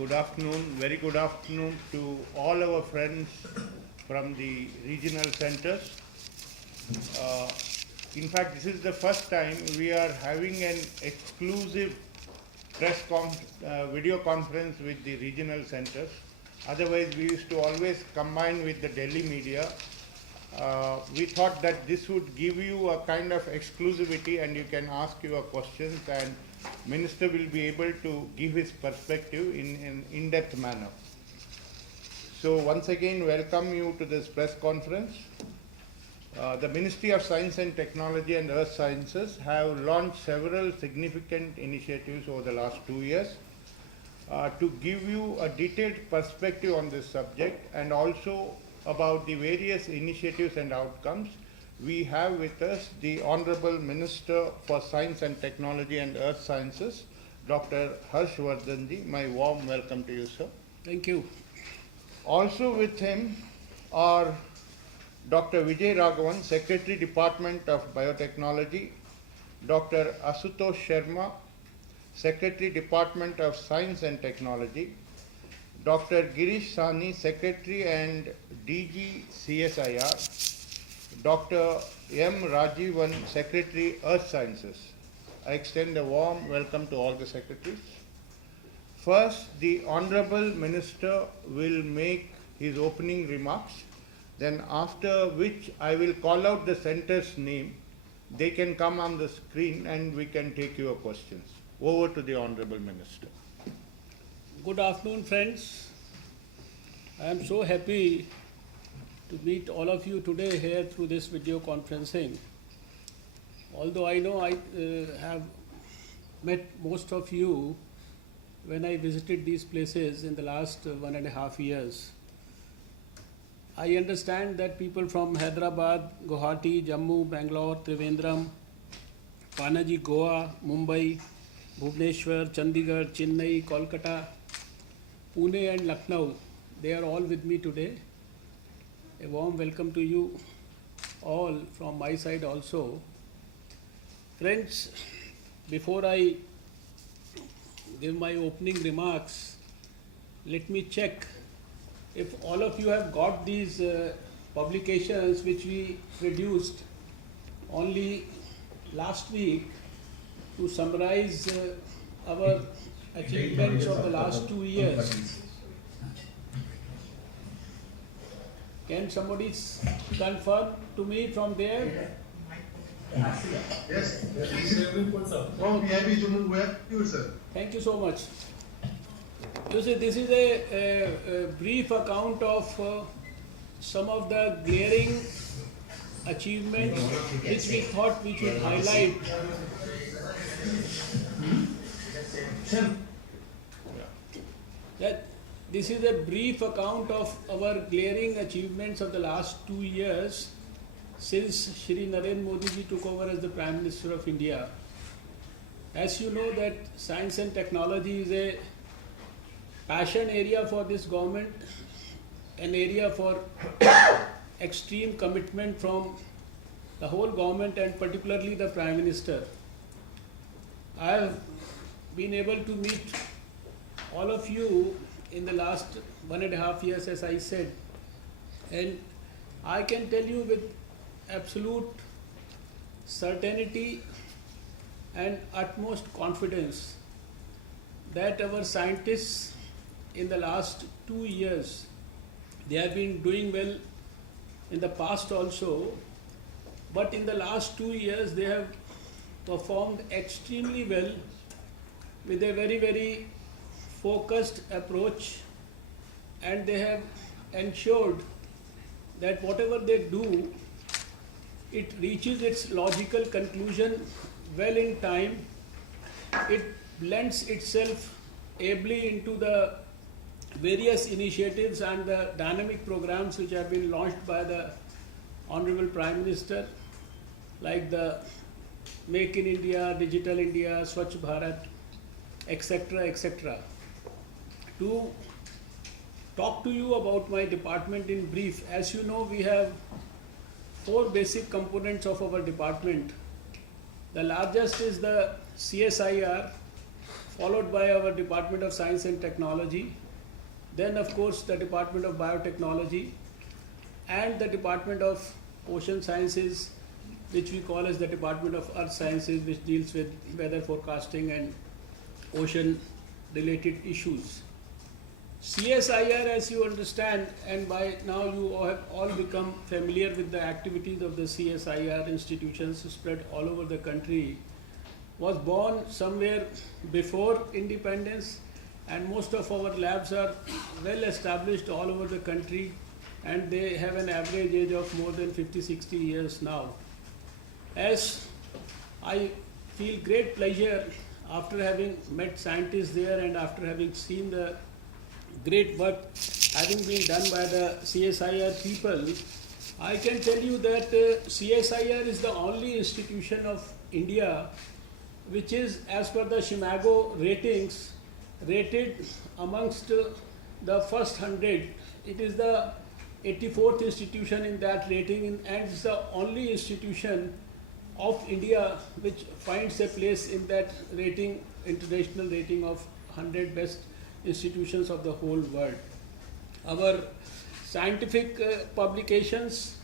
Good afternoon, very good afternoon to all our friends from the regional centers. In fact, this is the first time we are having an exclusive video conference with the regional centers. Otherwise, we used to always combine with the Delhi media. We thought that this would give you a kind of exclusivity and you can ask your questions and Minister will be able to give his perspective in an in-depth manner. So once again, welcome you to this press conference. The Ministry of Science and Technology and Earth Sciences have launched several significant initiatives over the last 2 years to give you a detailed perspective on this subject and also about the various initiatives and outcomes. We have with us the Honorable Minister for Science and Technology and Earth Sciences, Dr. Vardhan ji. My warm welcome to you, sir. Thank you. Also with him are Dr. Vijay Raghavan, Secretary, Department of Biotechnology, Dr. Asutosh Sharma, Secretary, Department of Science and Technology, Dr. Girish Sani, Secretary and DG CSIR, Dr. M. Rajivan, Secretary, Earth Sciences. I extend a warm welcome to all the secretaries. First, the Honorable Minister will make his opening remarks. Then after which I will call out the center's name. They can come on the screen and we can take your questions. Over to the Honorable Minister. Good afternoon, friends. I am so happy to meet all of you today here through this video conferencing. Although I know I have met most of you when I visited these places in the last 1.5 years. I understand that people from Hyderabad, Guwahati, Jammu, Bangalore, Trivandrum, Panaji, Goa, Mumbai, Bhubaneswar, Chandigarh, Chennai, Kolkata, Pune and Lucknow, they are all with me today. A warm welcome to you all from my side also. Friends, before I give my opening remarks, let me check if all of you have got these publications which we produced only last week to summarize our achievements of the last 2 years. Can somebody confirm to me from there? Yes. From PIB Jammu, where you, sir? Thank you so much. You see, this is a brief account of some of the glaring achievements which we thought we should highlight. That this is a brief account of our glaring achievements of the last 2 years since Shri Narendra Modi ji took over as the Prime Minister of India. As you know that science and technology is a passion area for this government, an area for extreme commitment from the whole government and particularly the Prime Minister. I have been able to meet all of you in the last 1.5 years, as I said, and I can tell you with absolute certainty and utmost confidence that our scientists in the last 2 years, they have been doing well in the past also, but in the last 2 years they have performed extremely well with a very, very focused approach, and they have ensured that whatever they do, it reaches its logical conclusion well in time. It blends itself ably into the various initiatives and the dynamic programs which have been launched by the Honorable Prime Minister, like the Make in India, Digital India, Swachh Bharat, etc., etc. To talk to you about my department in brief, as you know, we have 4 basic components of our department. The largest is the CSIR, followed by our Department of Science and Technology, then of course the Department of Biotechnology, and the Department of Ocean Sciences, which we call as the Department of Earth Sciences, which deals with weather forecasting and ocean related issues. CSIR, as you understand, and by now you have all become familiar with the activities of the CSIR institutions spread all over the country, was born somewhere before independence, and most of our labs are well established all over the country, and they have an average age of more than 50-60 years now. As I feel great pleasure after having met scientists there and after having seen the great work having been done by the CSIR people, I can tell you that CSIR is the only institution of India which is, as per the Shimago ratings, rated amongst the first 100. It is the 84th institution in that rating, and it's the only institution of India which finds a place in that rating, international rating of 100 best institutions of the whole world. Our scientific publications,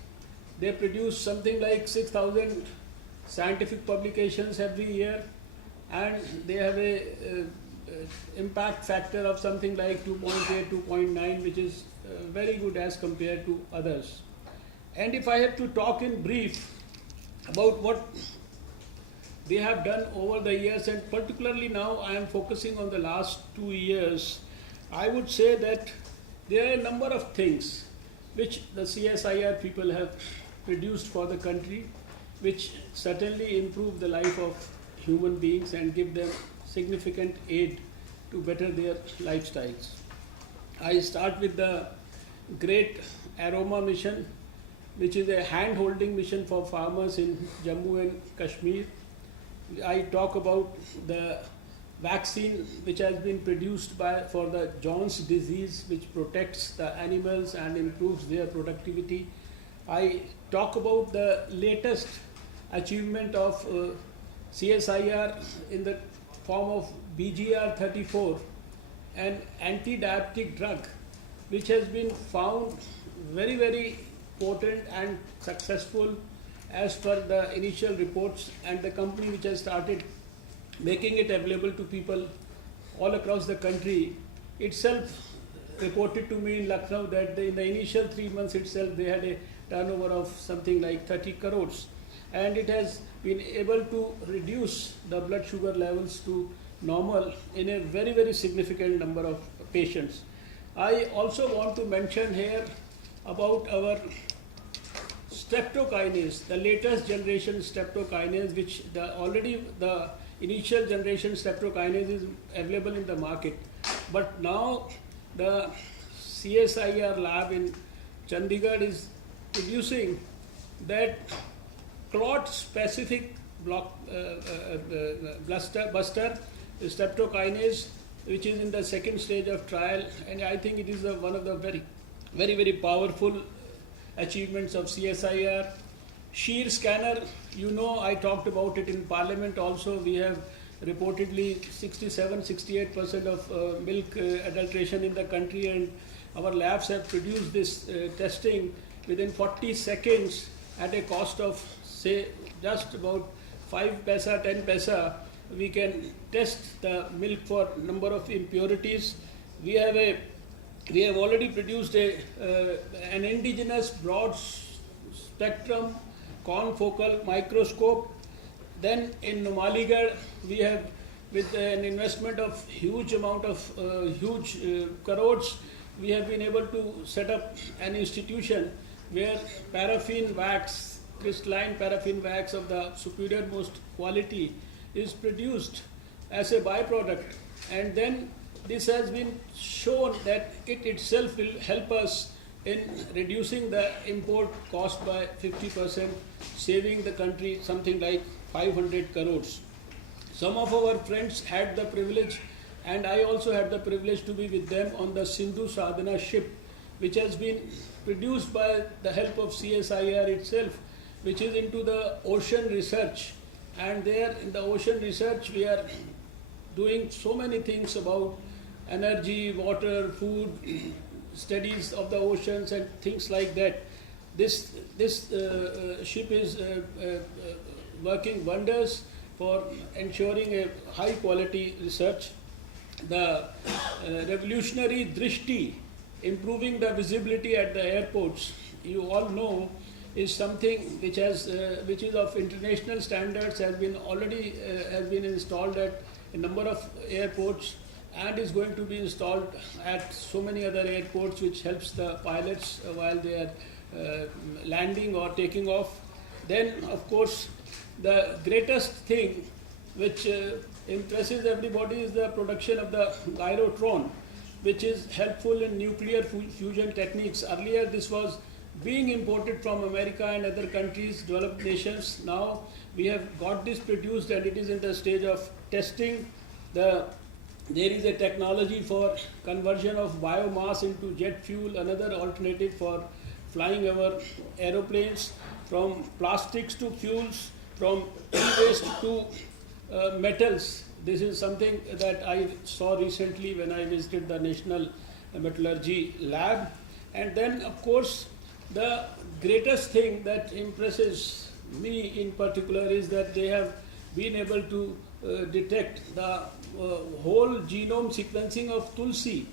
they produce something like 6,000 scientific publications every year, and they have a impact factor of something like 2.8, 2.9, which is very good as compared to others. And if I have to talk in brief about what they have done over the years, and particularly now I am focusing on the last 2 years, I would say that there are a number of things which the CSIR people have produced for the country, which certainly improve the life of human beings and give them significant aid to better their lifestyles. I start with the Great Aroma Mission, which is a hand-holding mission for farmers in Jammu and Kashmir. I talk about the vaccine which has been produced for the Jones disease, which protects the animals and improves their productivity. I talk about the latest achievement of CSIR in the form of BGR34, an anti-diabetic drug which has been found very, very potent and successful as per the initial reports, and the company which has started making it available to people all across the country itself reported to me in Lucknow that in the initial 3 months itself they had a turnover of something like 30 crores, and it has been able to reduce the blood sugar levels to normal in a very, very significant number of patients. I also want to mention here about our streptokinase, the latest generation streptokinase, which already the initial generation streptokinase is available in the market, but now the CSIR lab in Chandigarh is producing that clot specific buster streptokinase, which is in the second stage of trial, and I think it is one of the very, very powerful achievements of CSIR. Shear scanner, you know, I talked about it in Parliament also. We have reportedly 67-68% of milk adulteration in the country, and our labs have produced this testing within 40 seconds at a cost of, say, just about 5 paisa, 10 paisa. We can test the milk for number of impurities. We have already produced an indigenous broad spectrum confocal microscope. Then in Numaligarh, we have, with an investment of huge amount of crores, we have been able to set up an institution where paraffin wax, crystalline paraffin wax of the superior most quality is produced as a byproduct, and then this has been shown that it itself will help us in reducing the import cost by 50%, saving the country something like 500 crores. Some of our friends had the privilege, and I also had the privilege to be with them on the Sindhu Sadhana ship, which has been produced by the help of CSIR itself, which is into the ocean research. And there in the ocean research, we are doing so many things about energy, water, food, studies of the oceans and things like that. This ship is working wonders for ensuring a high quality research. The revolutionary Drishti, improving the visibility at the airports, you all know, is something which is of international standards, has been installed at a number of airports and is going to be installed at so many other airports, which helps the pilots while they are landing or taking off. Then, of course, the greatest thing which impresses everybody is the production of the gyrotron, which is helpful in nuclear fusion techniques. Earlier, this was being imported from America and other countries, developed nations. Now we have got this produced and it is in the stage of testing. There is a technology for conversion of biomass into jet fuel, another alternative for flying our aeroplanes, from plastics to fuels, from e-waste to metals. This is something that I saw recently when I visited the National Metallurgy Lab. And then, of course, the greatest thing that impresses me in particular is that they have been able to detect the whole genome sequencing of Tulsi,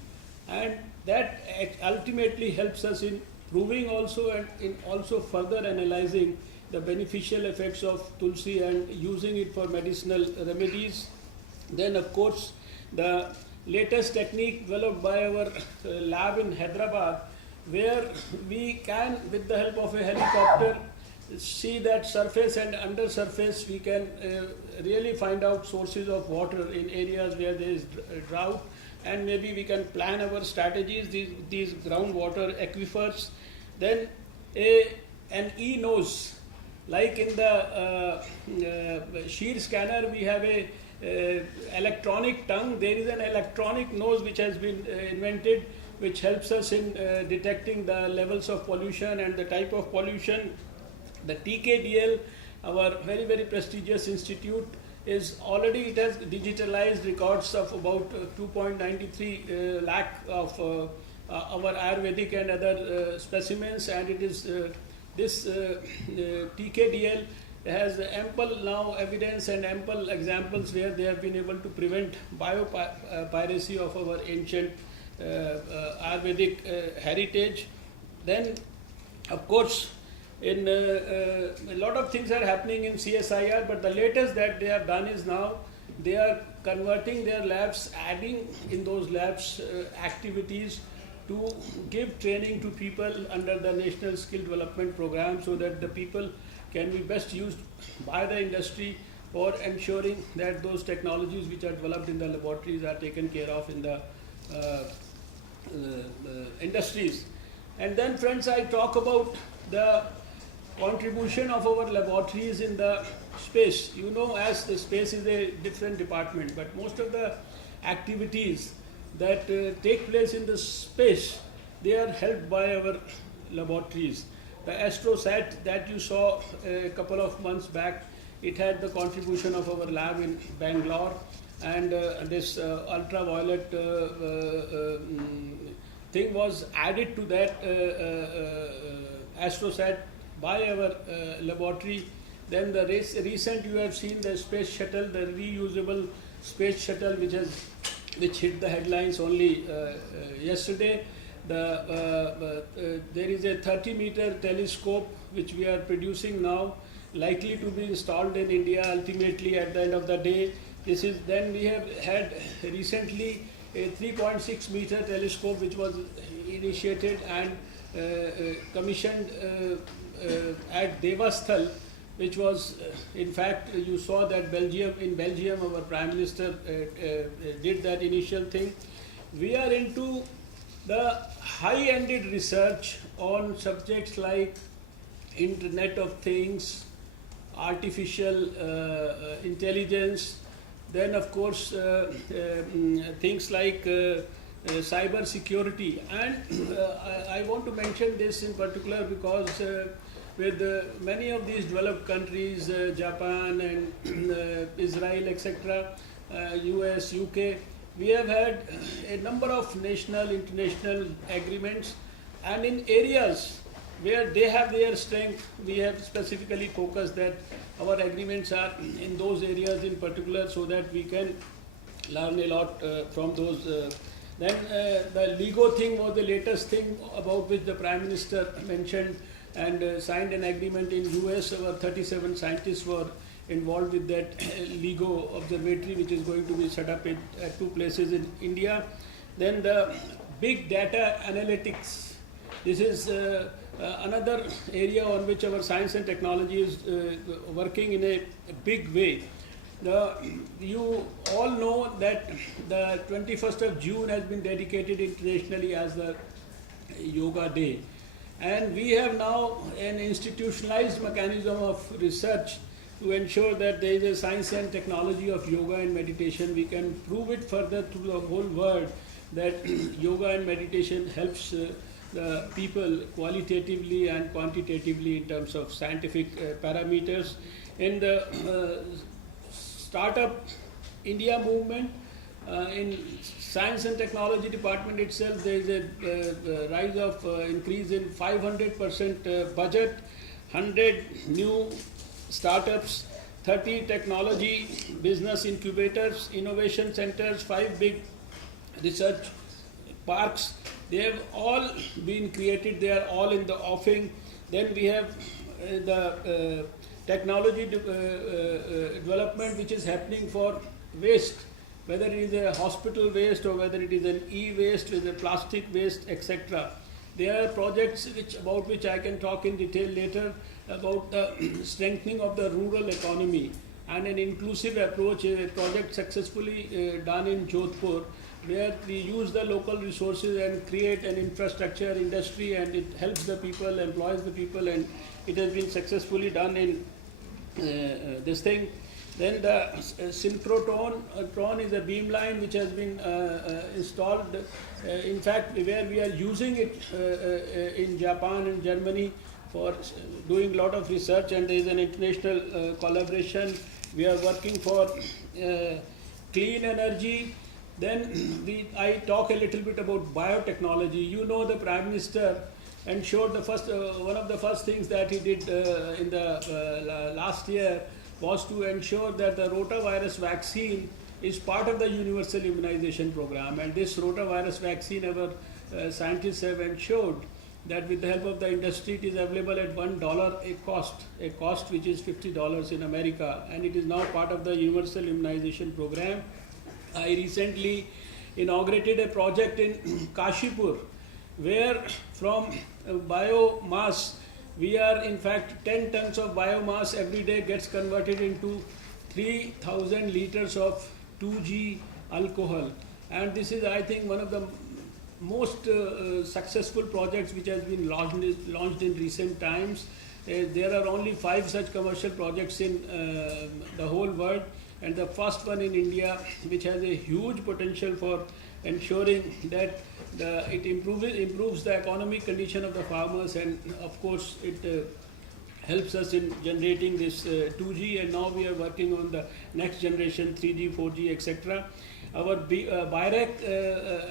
and that ultimately helps us in proving also and in also further analyzing the beneficial effects of Tulsi and using it for medicinal remedies. Then, of course, the latest technique developed by our lab in Hyderabad, where we can, with the help of a helicopter, see that surface and under surface we can really find out sources of water in areas where there is drought, and maybe we can plan our strategies, these groundwater aquifers. Then an e-nose, like in the shear scanner we have a electronic tongue, there is an electronic nose which has been invented, which helps us in detecting the levels of pollution and the type of pollution. The TKDL, our very, very prestigious institute, is already, it has digitalized records of about 2.93 lakh of our Ayurvedic and other specimens, and it is this TKDL has ample now evidence and ample examples where they have been able to prevent biopiracy of our ancient Ayurvedic heritage. Then, of course, in a lot of things are happening in CSIR, but the latest that they have done is now they are converting their labs, adding in those labs activities to give training to people under the National Skill Development Program, so that the people can be best used by the industry for ensuring that those technologies which are developed in the laboratories are taken care of in the industries. And then, friends, I talk about the contribution of our laboratories in the space. You know, as the space is a different department, but most of the activities that take place in the space, they are helped by our laboratories. The AstroSat that you saw a couple of months back, it had the contribution of our lab in Bangalore, and this ultraviolet thing was added to that AstroSat by our laboratory. Then the recent you have seen the space shuttle, the reusable space shuttle, which hit the headlines only yesterday. There is a 30-meter telescope which we are producing now, likely to be installed in India ultimately at the end of the day. Then we have had recently a 3.6-meter telescope which was initiated and commissioned at Devasthal, which was, in fact, you saw that in Belgium our Prime Minister did that initial thing. We are into the high-ended research on subjects like Internet of Things, artificial intelligence, then of course things like cyber security. And I want to mention this in particular because with many of these developed countries, Japan and Israel, etc., US, UK. We have had a number of national, international agreements, and in areas where they have their strength, we have specifically focused that our agreements are in those areas in particular, so that we can learn a lot from those. Then the LEGO thing was the latest thing about which the Prime Minister mentioned, and signed an agreement in US. Our 37 scientists were involved with that LEGO observatory, which is going to be set up at 2 places in India. Then the big data analytics. This is another area on which our science and technology is working in a big way. You all know that the 21st of June has been dedicated internationally as the Yoga Day. And we have now an institutionalized mechanism of research to ensure that there is a science and technology of yoga and meditation. We can prove it further to the whole world that yoga and meditation helps the people qualitatively and quantitatively in terms of scientific parameters. In the Startup India movement, in science and technology department itself, there is a rise of increase in 500% budget, 100 new startups, 30 technology business incubators, innovation centers, 5 big research parks. They have all been created, they are all in the offing. Then we have the technology development which is happening for waste, whether it is a hospital waste or whether it is an e-waste with a plastic waste, etc. There are projects about which I can talk in detail later, about the strengthening of the rural economy and an inclusive approach, a project successfully done in Jodhpur, where we use the local resources and create an infrastructure industry, and it helps the people, employs the people, and it has been successfully done in this thing. Then the synchrotron is a beamline which has been installed. In fact, where we are using it in Japan and Germany for doing a lot of research, and there is an international collaboration. We are working for clean energy. Then I talk a little bit about biotechnology. You know, the Prime Minister ensured the first, one of the first things that he did in the last year was to ensure that the rotavirus vaccine is part of the universal immunization program. And this rotavirus vaccine, our scientists have ensured that with the help of the industry, it is available at $1 a cost which is $50 in America, and it is now part of the universal immunization program. I recently inaugurated a project in Kashipur, where from biomass, we are in fact 10 tons of biomass every day gets converted into 3,000 liters of 2G alcohol. And this is, I think, one of the most successful projects which has been launched in recent times. There are only 5 such commercial projects in the whole world, and the first one in India, which has a huge potential for ensuring that it improves the economic condition of the farmers, and of course it helps us in generating this 2G, and now we are working on the next generation 3G, 4G, etc. Our BIREC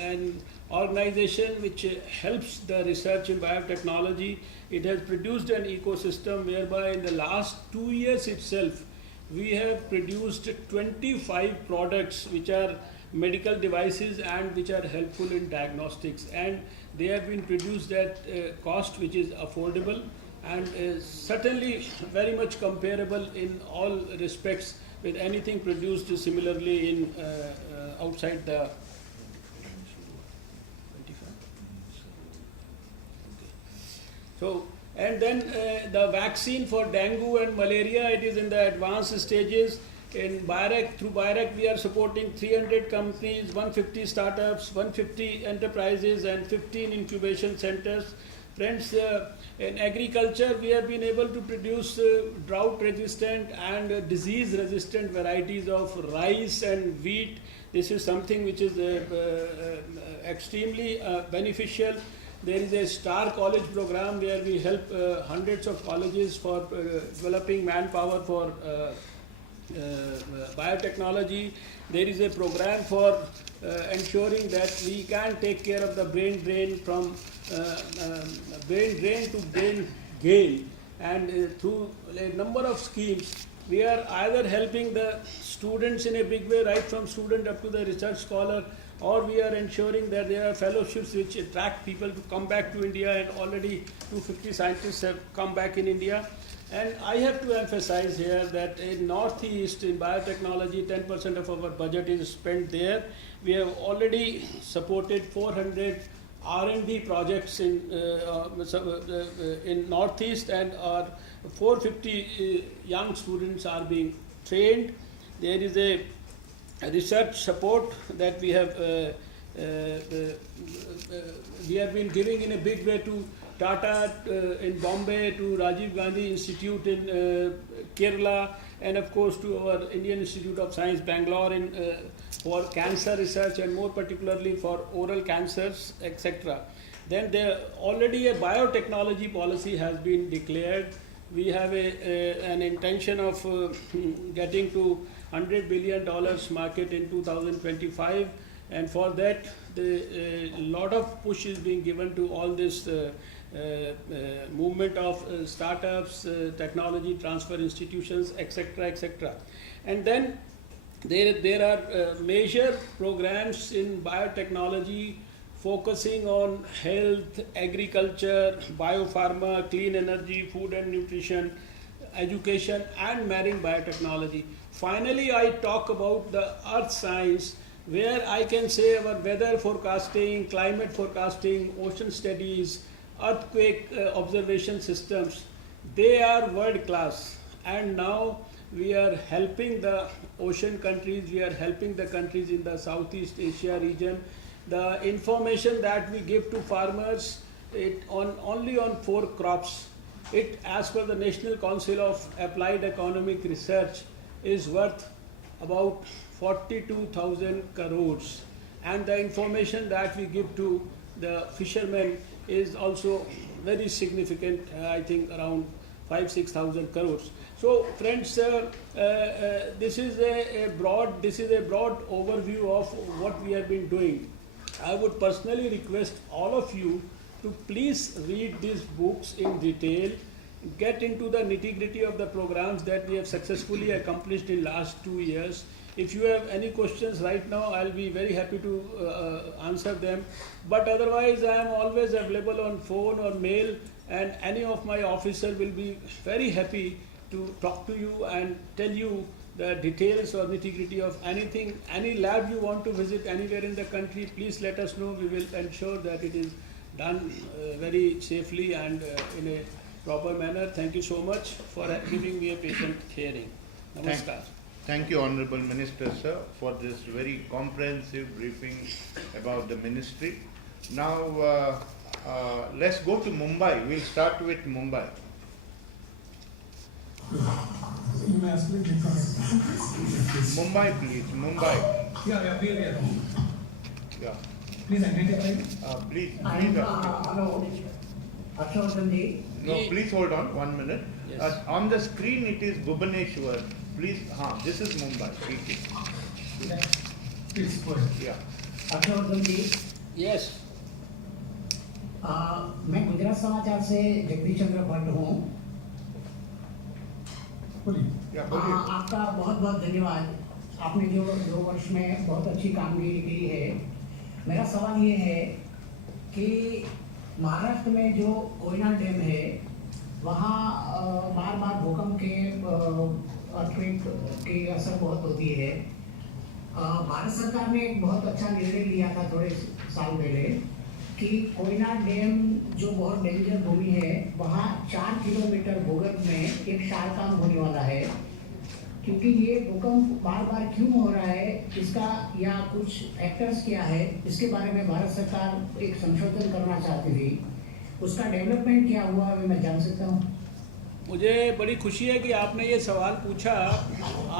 an organization which helps the research in biotechnology, it has produced an ecosystem whereby in the last 2 years itself, we have produced 25 products which are medical devices and which are helpful in diagnostics, and they have been produced at cost which is affordable and certainly very much comparable in all respects with anything produced similarly in outside the So, and then the vaccine for dengue and malaria, it is in the advanced stages. In BIREC, through BIREC, we are supporting 300 companies, 150 startups, 150 enterprises, and 15 incubation centers. Friends, in agriculture, we have been able to produce drought-resistant and disease-resistant varieties of rice and wheat. This is something which is extremely beneficial. There is a Star College program where we help hundreds of colleges for developing manpower for biotechnology. There is a program for ensuring that we can take care of the brain drain from brain drain to brain gain, and through a number of schemes we are either helping the students in a big way, right from student up to the research scholar, or we are ensuring that there are fellowships which attract people to come back to India, and already 250 scientists have come back in India. And I have to emphasize here that in Northeast, in biotechnology, 10% of our budget is spent there. We have already supported 400 R&D projects in Northeast, and our 450 young students are being trained. There is a research support that we have been giving in a big way to Tata in Bombay, to Rajiv Gandhi Institute in Kerala, and of course to our Indian Institute of Science, Bangalore, for cancer research, and more particularly for oral cancers, etc. Then there already a biotechnology policy has been declared. We have an intention of getting to $100 billion market in 2025, and for that a lot of push is being given to all this movement of startups, technology transfer institutions, etc., etc. And then there are major programs in biotechnology focusing on health, agriculture, biopharma, clean energy, food and nutrition, education, and marine biotechnology. Finally, I talk about the earth science, where I can say our weather forecasting, climate forecasting, ocean studies, earthquake observation systems, they are world class. And now we are helping the ocean countries, we are helping the countries in the Southeast Asia region. The information that we give to farmers, only on 4 crops, it, as per the National Council of Applied Economic Research, is worth about 42,000 crores. And the information that we give to the fishermen is also very significant, I think around 5,000-6,000 crores. So friends, this is a broad overview of what we have been doing. I would personally request all of you to please read these books in detail, get into the nitty-gritty of the programs that we have successfully accomplished in last 2 years. If you have any questions right now, I'll be very happy to answer them. But otherwise, I am always available on phone or mail, and any of my officers will be very happy to talk to you and tell you the details or nitty-gritty of anything. Any lab you want to visit anywhere in the country, please let us know. We will ensure that it is done very safely and in a proper manner. Thank you so much for giving me a patient hearing. Namaskar. Thank you, Honorable Minister, sir, for this very comprehensive briefing about the ministry. Now, let's go to Mumbai. We'll start with Mumbai. Mumbai, please. Mumbai. Yeah, we are. Yeah. Please identify. Please. Hello. Ashok. No, please hold on 1 minute. Yes. On the screen, it is Bhubaneswar. Please, this is Mumbai. Please go ahead. Yeah. Harshvardhan ji, Yes. मैं गुजरात समाचार से जगदीश चंद्र भट्ट हूँ। Yeah, बोलिए। आपका बहुत बहुत धन्यवाद। आपने जो 2 वर्ष में बहुत अच्छी कामगिरी की है। मेरा सवाल ये है कि महाराष्ट्र में जो कोयना डैम है, वहाँ बार बार भूकंप के अर्थक्वेक की असर बहुत होती है। भारत सरकार ने एक बहुत अच्छा निर्णय लिया था थोड़े साल पहले कि कोयना डैम जो बहुत डेंजर भूमि है, वहाँ 4 किलोमीटर भूगर्भ में एक शारकाम होने वाला है। क्योंकि ये भूकंप बार बार क्यों हो रहा है, इसका या कुछ फैक्टर्स क्या है, इसके बारे में भारत सरकार एक संशोधन करना चाहती थी। उसका डेवलपमेंट क्या हुआ, अभी मैं जान सकता हूँ? मुझे बड़ी खुशी है कि आपने ये सवाल पूछा।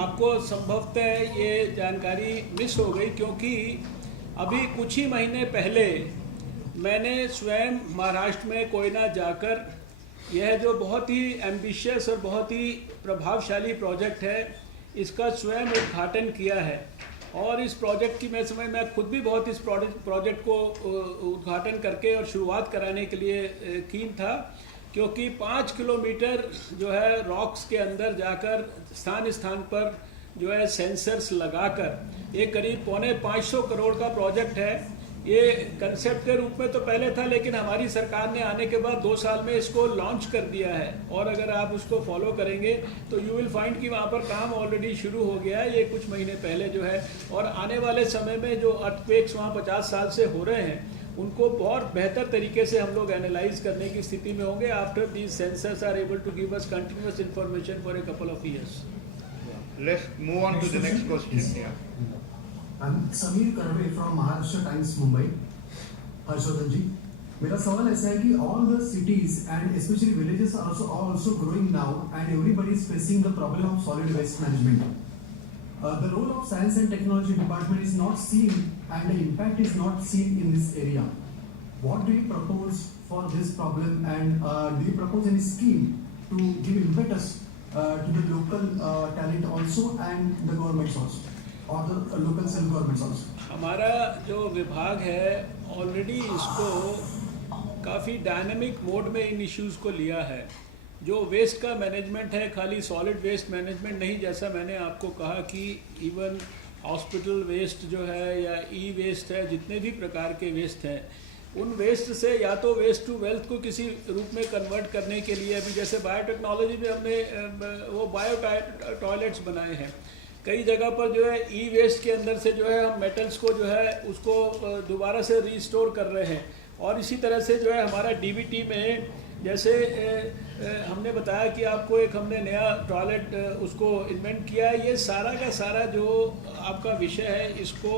आपको संभवतः ये जानकारी मिस हो गई, क्योंकि अभी कुछ ही महीने पहले मैंने स्वयं महाराष्ट्र में कोयना जाकर यह जो बहुत ही एम्बिशियस और बहुत ही प्रभावशाली प्रोजेक्ट है, इसका स्वयं उद्घाटन किया है। और इस प्रोजेक्ट की मैं खुद भी बहुत इस प्रोजेक्ट को उद्घाटन करके और शुरुआत कराने के लिए कीन था, क्योंकि 5 किलोमीटर जो है रॉक्स के अंदर जाकर स्थान स्थान पर जो है सेंसर्स लगाकर ये करीब 450 करोड़ का प्रोजेक्ट है। ये कंसेप्ट के रूप में तो पहले था, लेकिन हमारी सरकार ने आने के बाद 2 साल में इसको लॉन्च कर दिया है। और अगर आप उसको फॉलो करेंगे तो यू विल फाइंड कि वहाँ पर काम ऑलरेडी शुरू हो गया है, ये कुछ महीने पहले जो है। और आने वाले समय में जो अर्थक्वेक्स वहाँ 50 साल से हो रहे हैं उनको बहुत बेहतर तरीके से हम लोग एनालाइज करने की स्थिति में होंगे after these sensors are able to give us continuous information for a couple of years. Let's move on to the next question. Yeah. I'm Sameer Karve from Maharashtra Times, Mumbai. Harshvardhan ji, मेरा सवाल ऐसा है कि all the cities and especially villages are also growing now and everybody is facing the problem of solid waste management. The role of Science and Technology Department is not seen and the impact is not seen in this area. What do you propose for this problem and do you propose any scheme to give impetus to the local talent also and the governments also or the local self-governments also? हमारा जो विभाग है already इसको काफ़ी dynamic mode में इन issues को लिया है। जो वेस्ट का मैनेजमेंट है, खाली सॉलिड वेस्ट मैनेजमेंट नहीं, जैसा मैंने आपको कहा कि इवन हॉस्पिटल वेस्ट जो है या ई वेस्ट है, जितने भी प्रकार के वेस्ट हैं, उन वेस्ट से या तो वेस्ट टू वेल्थ को किसी रूप में कन्वर्ट करने के लिए अभी जैसे बायोटेक्नोलॉजी में हमने वो बायो टॉयलेट्स बनाए हैं। कई जगह पर जो है ई वेस्ट के अंदर से जो है हम मेटल्स को जो है उसको दोबारा से रीस्टोर कर रहे हैं। और इसी तरह से जो है हमारा डीबीटी में जैसे हमने बताया कि आपको एक हमने नया टॉयलेट उसको इन्वेंट किया है। ये सारा का सारा जो आपका विषय है, इसको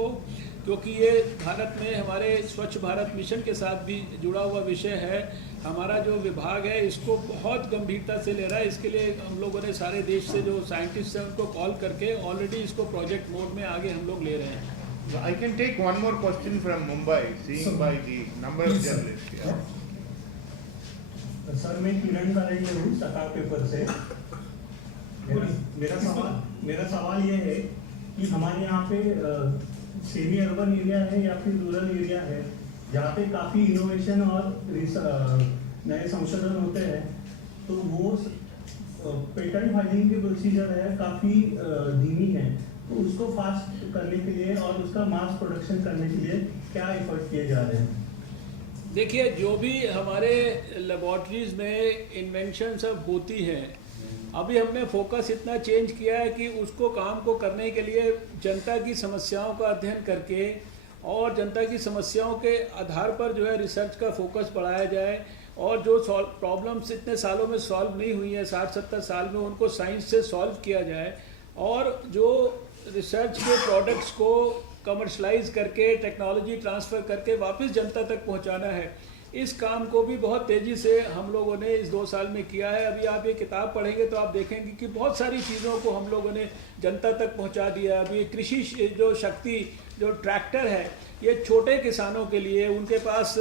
क्योंकि ये भारत में हमारे स्वच्छ भारत मिशन के साथ भी जुड़ा हुआ विषय है, हमारा जो विभाग है इसको बहुत गंभीरता से ले रहा है। इसके लिए हम लोगों ने सारे देश से जो साइंटिस्ट हैं उनको कॉल करके ऑलरेडी इसको प्रोजेक्ट मोड में आगे हम लोग ले रहे हैं। I can take one more question from Mumbai, seeing by the number of journalists. Yeah. Sir, मैं किरण कालेज में हूँ सकाल पेपर से। मेरा सवाल ये है कि हमारे यहाँ पे सेमी अर्बन एरिया है या फिर रूरल एरिया है जहाँ पे काफ़ी इनोवेशन और नए संशोधन होते हैं, तो वो पेटेंट फाइलिंग की प्रोसीजर है काफ़ी धीमी है, तो उसको फास्ट करने के लिए और उसका मास प्रोडक्शन करने के लिए क्या एफर्ट किए जा रहे हैं? देखिए, जो भी हमारे लेबॉर्ट्रीज में इन्वेंशन सब होती हैं, अभी हमने फोकस इतना चेंज किया है कि उसको काम को करने के लिए जनता की समस्याओं का अध्ययन करके और जनता की समस्याओं के आधार पर जो है रिसर्च का फोकस बढ़ाया जाए। और जो प्रॉब्लम्स इतने सालों में सॉल्व नहीं हुई है, 60-70 साल में, उनको साइंस से सॉल्व किया जाए। और जो रिसर्च के प्रोडक्ट्स को कमर्शलाइज करके टेक्नोलॉजी ट्रांसफ़र करके वापस जनता तक पहुंचाना है, इस काम को भी बहुत तेज़ी से हम लोगों ने इस 2 साल में किया है। अभी आप ये किताब पढ़ेंगे तो आप देखेंगे कि बहुत सारी चीज़ों को हम लोगों ने जनता तक पहुंचा दिया। अभी कृषि जो शक्ति जो ट्रैक्टर है, ये छोटे किसानों के लिए, उनके पास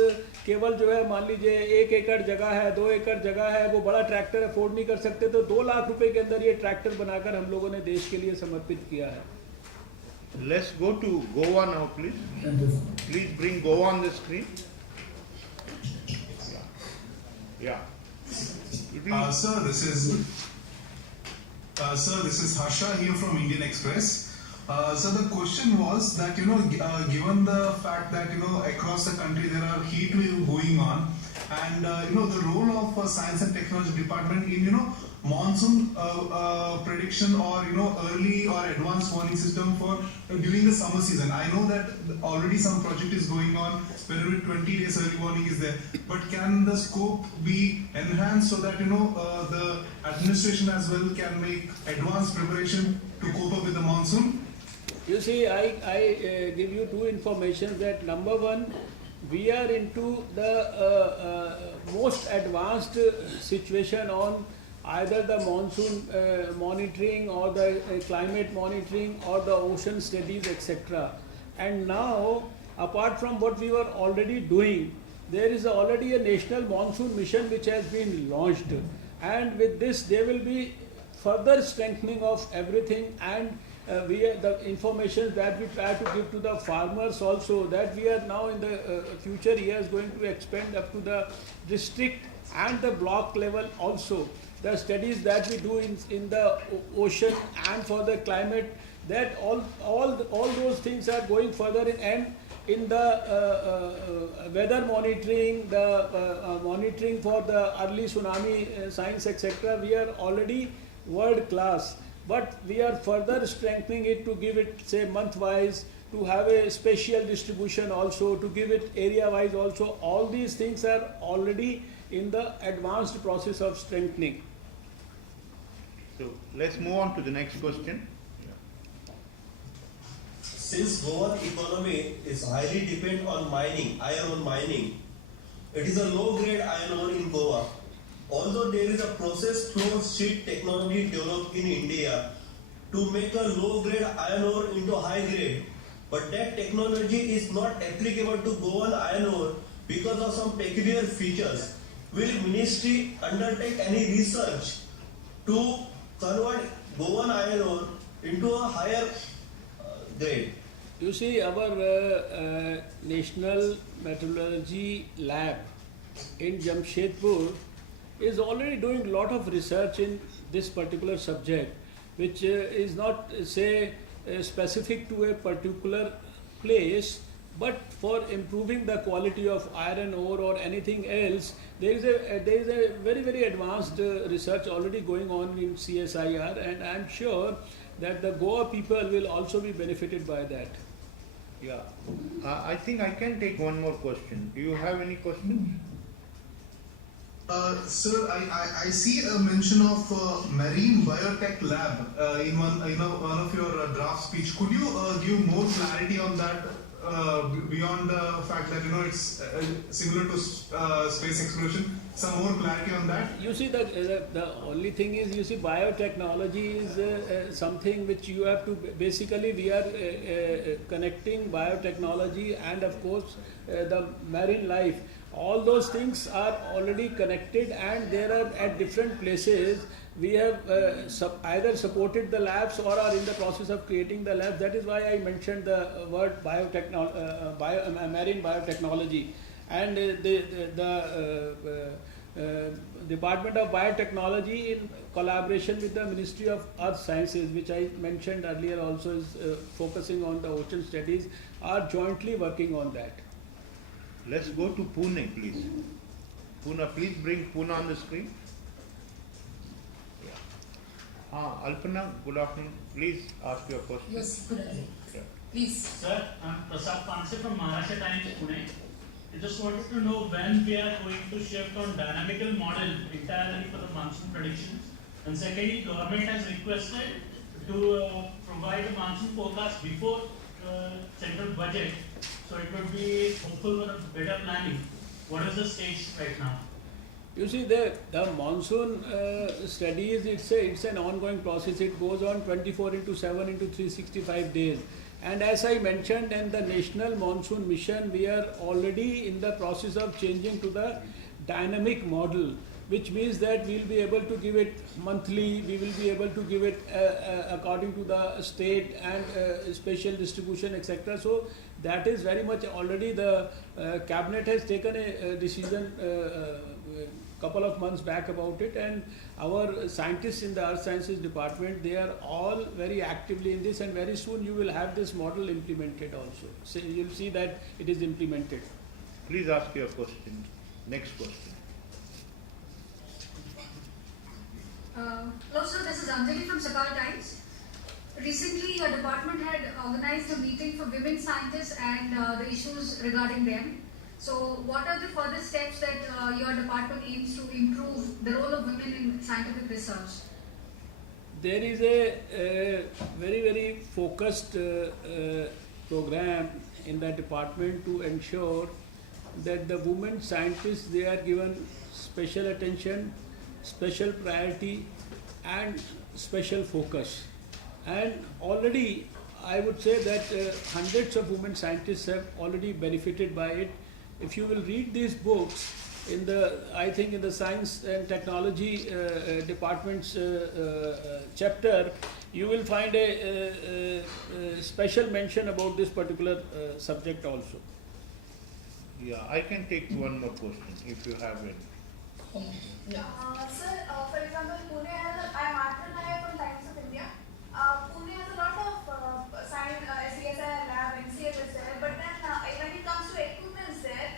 केवल जो है मान लीजिए 1 एकड़ जगह है, 2 एकड़ जगह है, वो बड़ा ट्रैक्टर अफोर्ड नहीं कर सकते, तो 2 लाख रुपए के अंदर ये ट्रैक्टर बनाकर हम लोगों ने देश के लिए समर्पित किया है। Let's go to Goa now, please. Please bring Goa on the screen. Yeah. Sir, this is Harsha here from Indian Express. So the question was that given the fact that across the country there are heat wave going on, and the role of Science and Technology Department in monsoon prediction or early or advanced warning system for during the summer season. I know that already some project is going on where 20 days early warning is there, but can the scope be enhanced so that the administration as well can make advanced preparation to cope up with the monsoon? You see, I give you 2 information. That number 1, we are into the most advanced situation on either the monsoon monitoring or the climate monitoring or the ocean studies, etc. And now, apart from what we were already doing, there is already a national monsoon mission which has been launched, and with this there will be further strengthening of everything, and the information that we try to give to the farmers also, that we are now in the future years going to expand up to the district and the block level also. The studies that we do in the ocean and for the climate, that all those things are going further and in the weather monitoring, the monitoring for the early tsunami signs, etc. We are already world class, but we are further strengthening it to give it, say, month wise, to have a spatial distribution also, to give it area wise also. All these things are already in the advanced process of strengthening. So let's move on to the next question. Since Goan economy is highly dependent on mining, iron ore mining, it is a low-grade iron ore in Goa. Although there is a process flow sheet technology developed in India to make a low-grade iron ore into high-grade, but that technology is not applicable to Goan iron ore because of some peculiar features. Will Ministry undertake any research to convert Goan iron ore into a higher grade? You see, our National Metallurgy Lab in Jamshedpur is already doing a lot of research in this particular subject, which is not, say, specific to a particular place, but for improving the quality of iron ore or anything else. There is a very advanced research already going on in CSIR, and I am sure that the Goa people will also be benefited by that. Yeah, I think I can take one more question. Do you have any question? Sir, I see a mention of Marine Biotech Lab in one of your draft speech. Could you give more clarity on that beyond the fact that it's similar to space exploration? Some more clarity on that? You see, the only thing is, you see, biotechnology is something which you have to, basically we are connecting biotechnology and of course the marine life. All those things are already connected, and there are at different places we have either supported the labs or are in the process of creating the labs. That is why I mentioned the word marine biotechnology. And the Department of Biotechnology, in collaboration with the Ministry of Earth Sciences, which I mentioned earlier also, is focusing on the ocean studies, are jointly working on that. Let's go to Pune, please. Pune, please bring Pune on the screen. Alpana, good afternoon. Please ask your question. Yes, good evening. Yeah. Please. Sir, I'm Prasad Panse from Maharashtra Times, Pune. I just wanted to know when we are going to shift on dynamical model entirely for the monsoon predictions. And secondly, government has requested to provide a monsoon forecast before central budget, so it would be hopeful for a better planning. What is the stage right now? You see, the monsoon studies, it's an ongoing process. It goes on 24 into 7 into 365 days. And as I mentioned, in the National Monsoon Mission, we are already in the process of changing to the dynamic model, which means that we will be able to give it monthly, we will be able to give it according to the state and spatial distribution, etc. So that is very much already the cabinet has taken a decision couple of months back about it, and our scientists in the Earth Sciences Department, they are all very actively in this, and very soon you will have this model implemented also. So you'll see that it is implemented. Please ask your question. Next question. Hello sir, this is Anjali from Sakal Times. Recently your department had organized a meeting for women scientists and the issues regarding them. So what are the further steps that your department aims to improve the role of women in scientific research? There is a very focused program in the department to ensure that the women scientists, they are given special attention, special priority and special focus. And already I would say that hundreds of women scientists have already benefited by it. If you will read these books, in the, I think in the science and technology department's chapter, you will find a special mention about this particular subject also. Yeah, I can take one more question if you have it. Sir, for example, Pune has I am Arthur Nayak from Times of India. Pune has a lot of science, CSI lab, NCF is there, but then when it comes to equipment there,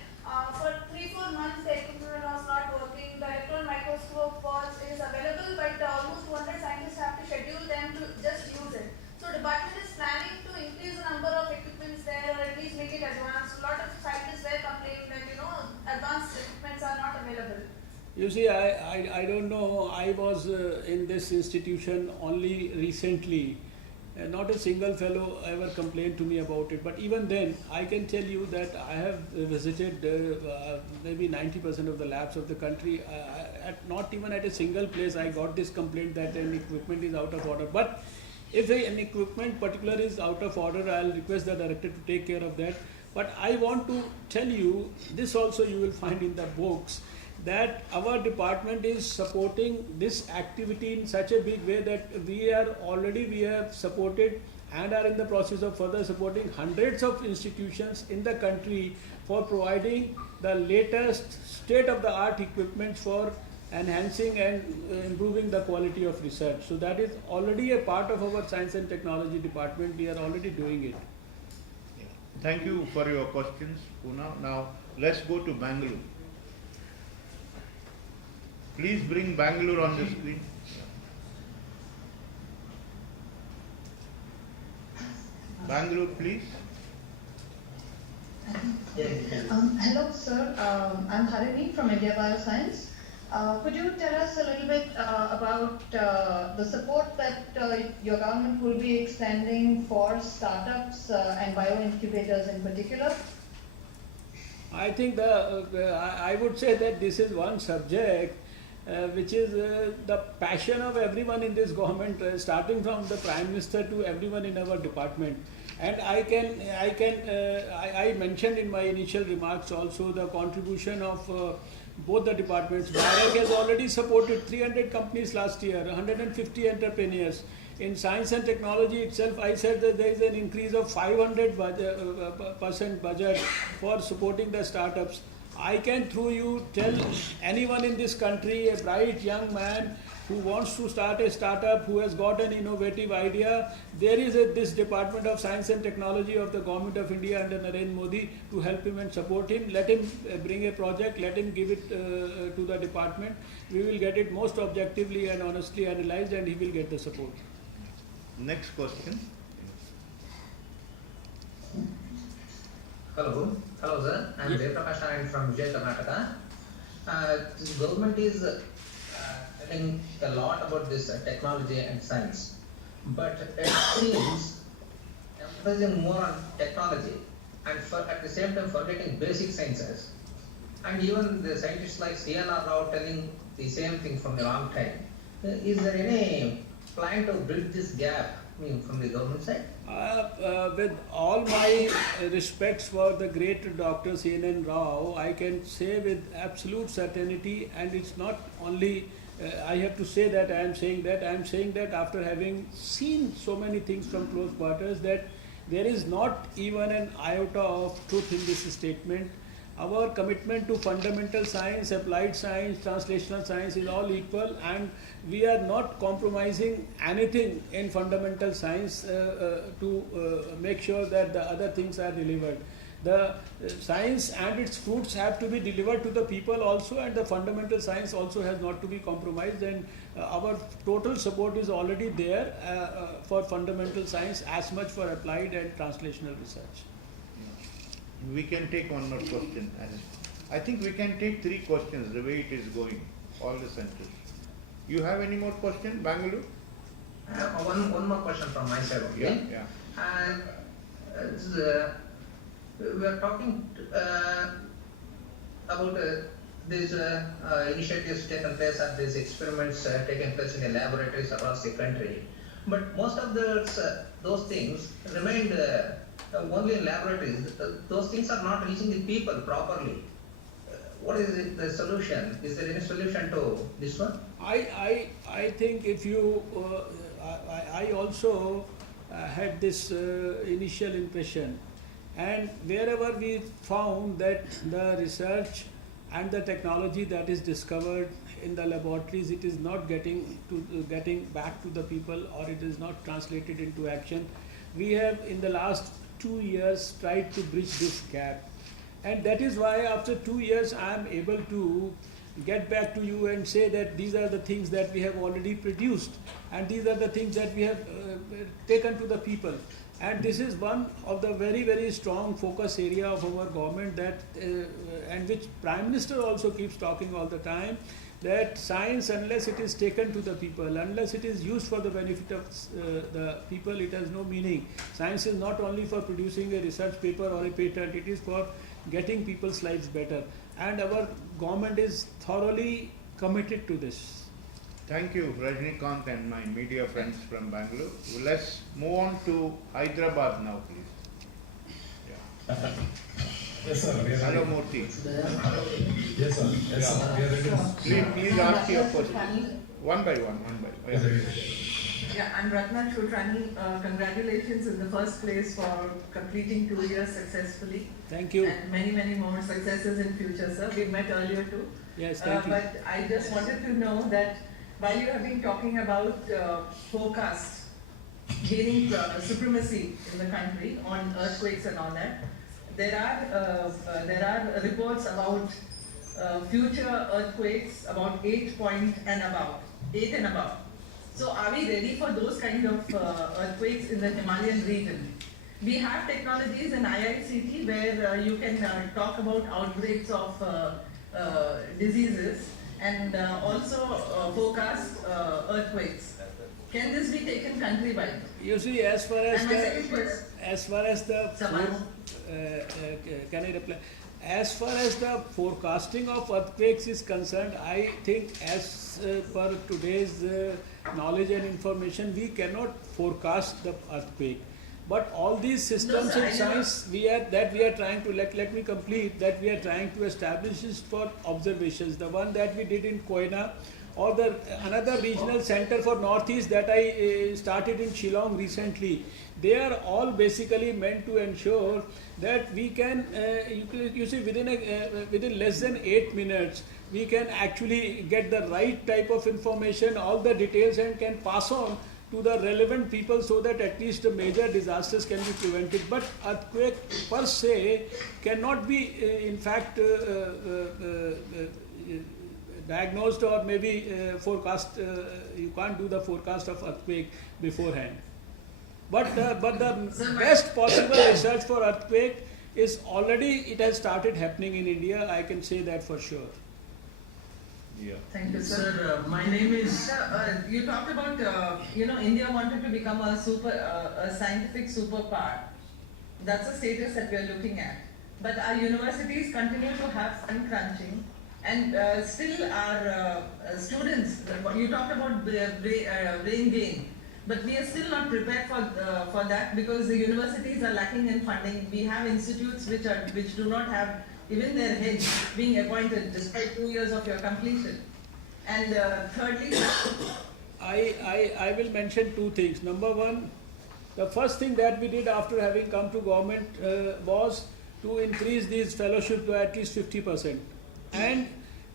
for 3-4 months the equipment was not working. The electron microscope is available, but almost 200 scientists have to schedule them to just use it. So department is planning to increase the number of equipments there, or at least make it advanced. A lot of scientists were complaining that advanced equipments are not available. You see, I don't know, I was in this institution only recently. Not a single fellow ever complained to me about it. But even then, I can tell you that I have visited maybe 90% of the labs of the country. Not even at a single place I got this complaint that an equipment is out of order. But if an equipment particular is out of order, I'll request the director to take care of that. But I want to tell you, this also you will find in the books, that our department is supporting this activity in such a big way that we have supported and are in the process of further supporting hundreds of institutions in the country for providing the latest state-of-the-art equipment for enhancing and improving the quality of research. So that is already a part of our science and technology department. We are already doing it. Yeah. Thank you for your questions, Puna. Now let's go to Bangalore. Please bring Bangalore on the screen. Bangalore, please. Hello, sir. I'm Harini from India Bioscience. Could you tell us a little bit about the support that your government will be extending for startups and bioincubators in particular? I think I would say that this is one subject which is the passion of everyone in this government, starting from the Prime Minister to everyone in our department. And I mentioned in my initial remarks also the contribution of both the departments. BIOREC has already supported 300 companies last year, 150 entrepreneurs. In science and technology itself, I said that there is an increase of 500% budget for supporting the startups. I can through you tell anyone in this country, a bright young man who wants to start a startup, who has got an innovative idea, there is this Department of Science and Technology of the Government of India under Narendra Modi to help him and support him. Let him bring a project, let him give it to the department. We will get it most objectively and honestly analyzed, and he will get the support. Next question. Hello, sir. I'm Jayprakash Narayan from Vijay, Karnataka. The government is telling a lot about this technology and science, but it seems emphasizing more on technology and at the same time forgetting basic sciences. And even the scientists like CNR Rao telling the same thing from a long time. Is there any plan to bridge this gap from the government side? With all my respects for the great Dr. C.N.N. Rao, I can say with absolute certainty, and it's not only I have to say that I am saying that after having seen so many things from close quarters, that there is not even an iota of truth in this statement. Our commitment to fundamental science, applied science, translational science is all equal, and we are not compromising anything in fundamental science to make sure that the other things are delivered. The science and its fruits have to be delivered to the people also, and the fundamental science also has not to be compromised, and our total support is already there for fundamental science as much for applied and translational research. We can take one more question. I think we can take 3 questions the way it is going, all the centers. You have any more question, Bangalore? One more question from my side. Okay? Yeah. And we are talking about these initiatives taken place and these experiments taking place in the laboratories across the country. But most of those things remained only in laboratories. Those things are not reaching the people properly. what is it, the solution? Is there any solution to this one? I think if you, I also had this initial impression, and wherever we found that the research and the technology that is discovered in the laboratories, it is not getting back to the people, or it is not translated into action. We have in the last 2 years tried to bridge this gap, and that is why after 2 years I am able to get back to you and say that these are the things that we have already produced, and these are the things that we have taken to the people. And this is one of the very, very strong focus area of our government, that and which Prime Minister also keeps talking all the time, that science, unless it is taken to the people, unless it is used for the benefit of the people, it has no meaning. Science is not only for producing a research paper or a patent, it is for getting people's lives better. And our government is thoroughly committed to this. Thank you, Rajnikant and my media friends from Bangalore. Let's move on to Hyderabad now, please. Yeah. Yes, sir. We are Hello, ready. Murthy. Yes, sir. Yes, sir. We are ready. Please ask your question. One by one. Yes, Yeah. sir. Yeah, I'm Ratna Chotrani. Congratulations in the first place for completing 2 years successfully. Thank you. And many, many more successes in future, sir. We've met earlier too. Yes, thank you. But I just wanted to know that while you have been talking about forecast gaining supremacy in the country on earthquakes and all that, there are reports about future earthquakes about 8 and above. So are we ready for those kind of earthquakes in the Himalayan region? We have technologies in IICT where you can talk about outbreaks of diseases and also forecast earthquakes. Can this be taken countrywide? You see, as far as And my second question. Can I reply? As far as the forecasting of earthquakes is concerned, I think as per today's knowledge and information, we cannot forecast the earthquake. But all these systems sir, in science we are trying to, let me complete, that we are trying to establish is for observations. The one that we did in Koina, or the another regional center for Northeast that I started in Shillong recently, they are all basically meant to ensure that we can, you see, within less than 8 minutes, we can actually get the right type of information, all the details, and can pass on to the relevant people so that at least the major disasters can be prevented. But earthquake per se cannot be, in fact, diagnosed or maybe forecast. You can't do the forecast of earthquake beforehand. But the best possible research for earthquake is already, it has started happening in India. I can say that for sure. Yeah. Thank you, sir. Sir, my name is. Sir, you talked about India wanted to become a scientific superpower. That's the status that we are looking at. But our universities continue to have fund crunching, and still our students. You talked about brain gain, but we are still not prepared for that because the universities are lacking in funding. We have institutes which do not have even their heads being appointed despite 2 years of your completion. And thirdly, I will mention two things. Number one, the first thing that we did after having come to government was to increase these fellowships by at least 50%. And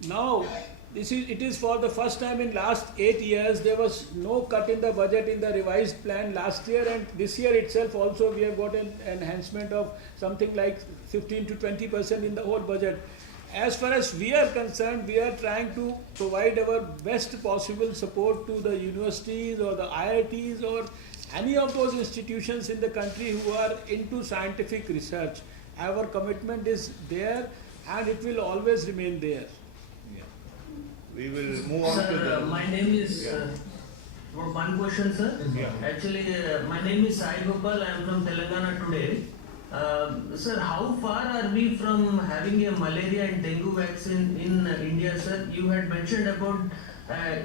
now it is for the first time in last 8 years, there was no cut in the budget in the revised plan last year, and this year itself also we have got an enhancement of something like 15 to 20% in the whole budget. As far as we are concerned, we are trying to provide our best possible support to the universities or the IITs or any of those institutions in the country who are into scientific research. Our commitment is there and it will always remain there. We will move on to the... My name is, one question, sir. Yeah. Actually, my name is Sai Gopal. I am from Telangana today. Sir, how far are we from having a malaria and dengue vaccine in India, sir? You had mentioned about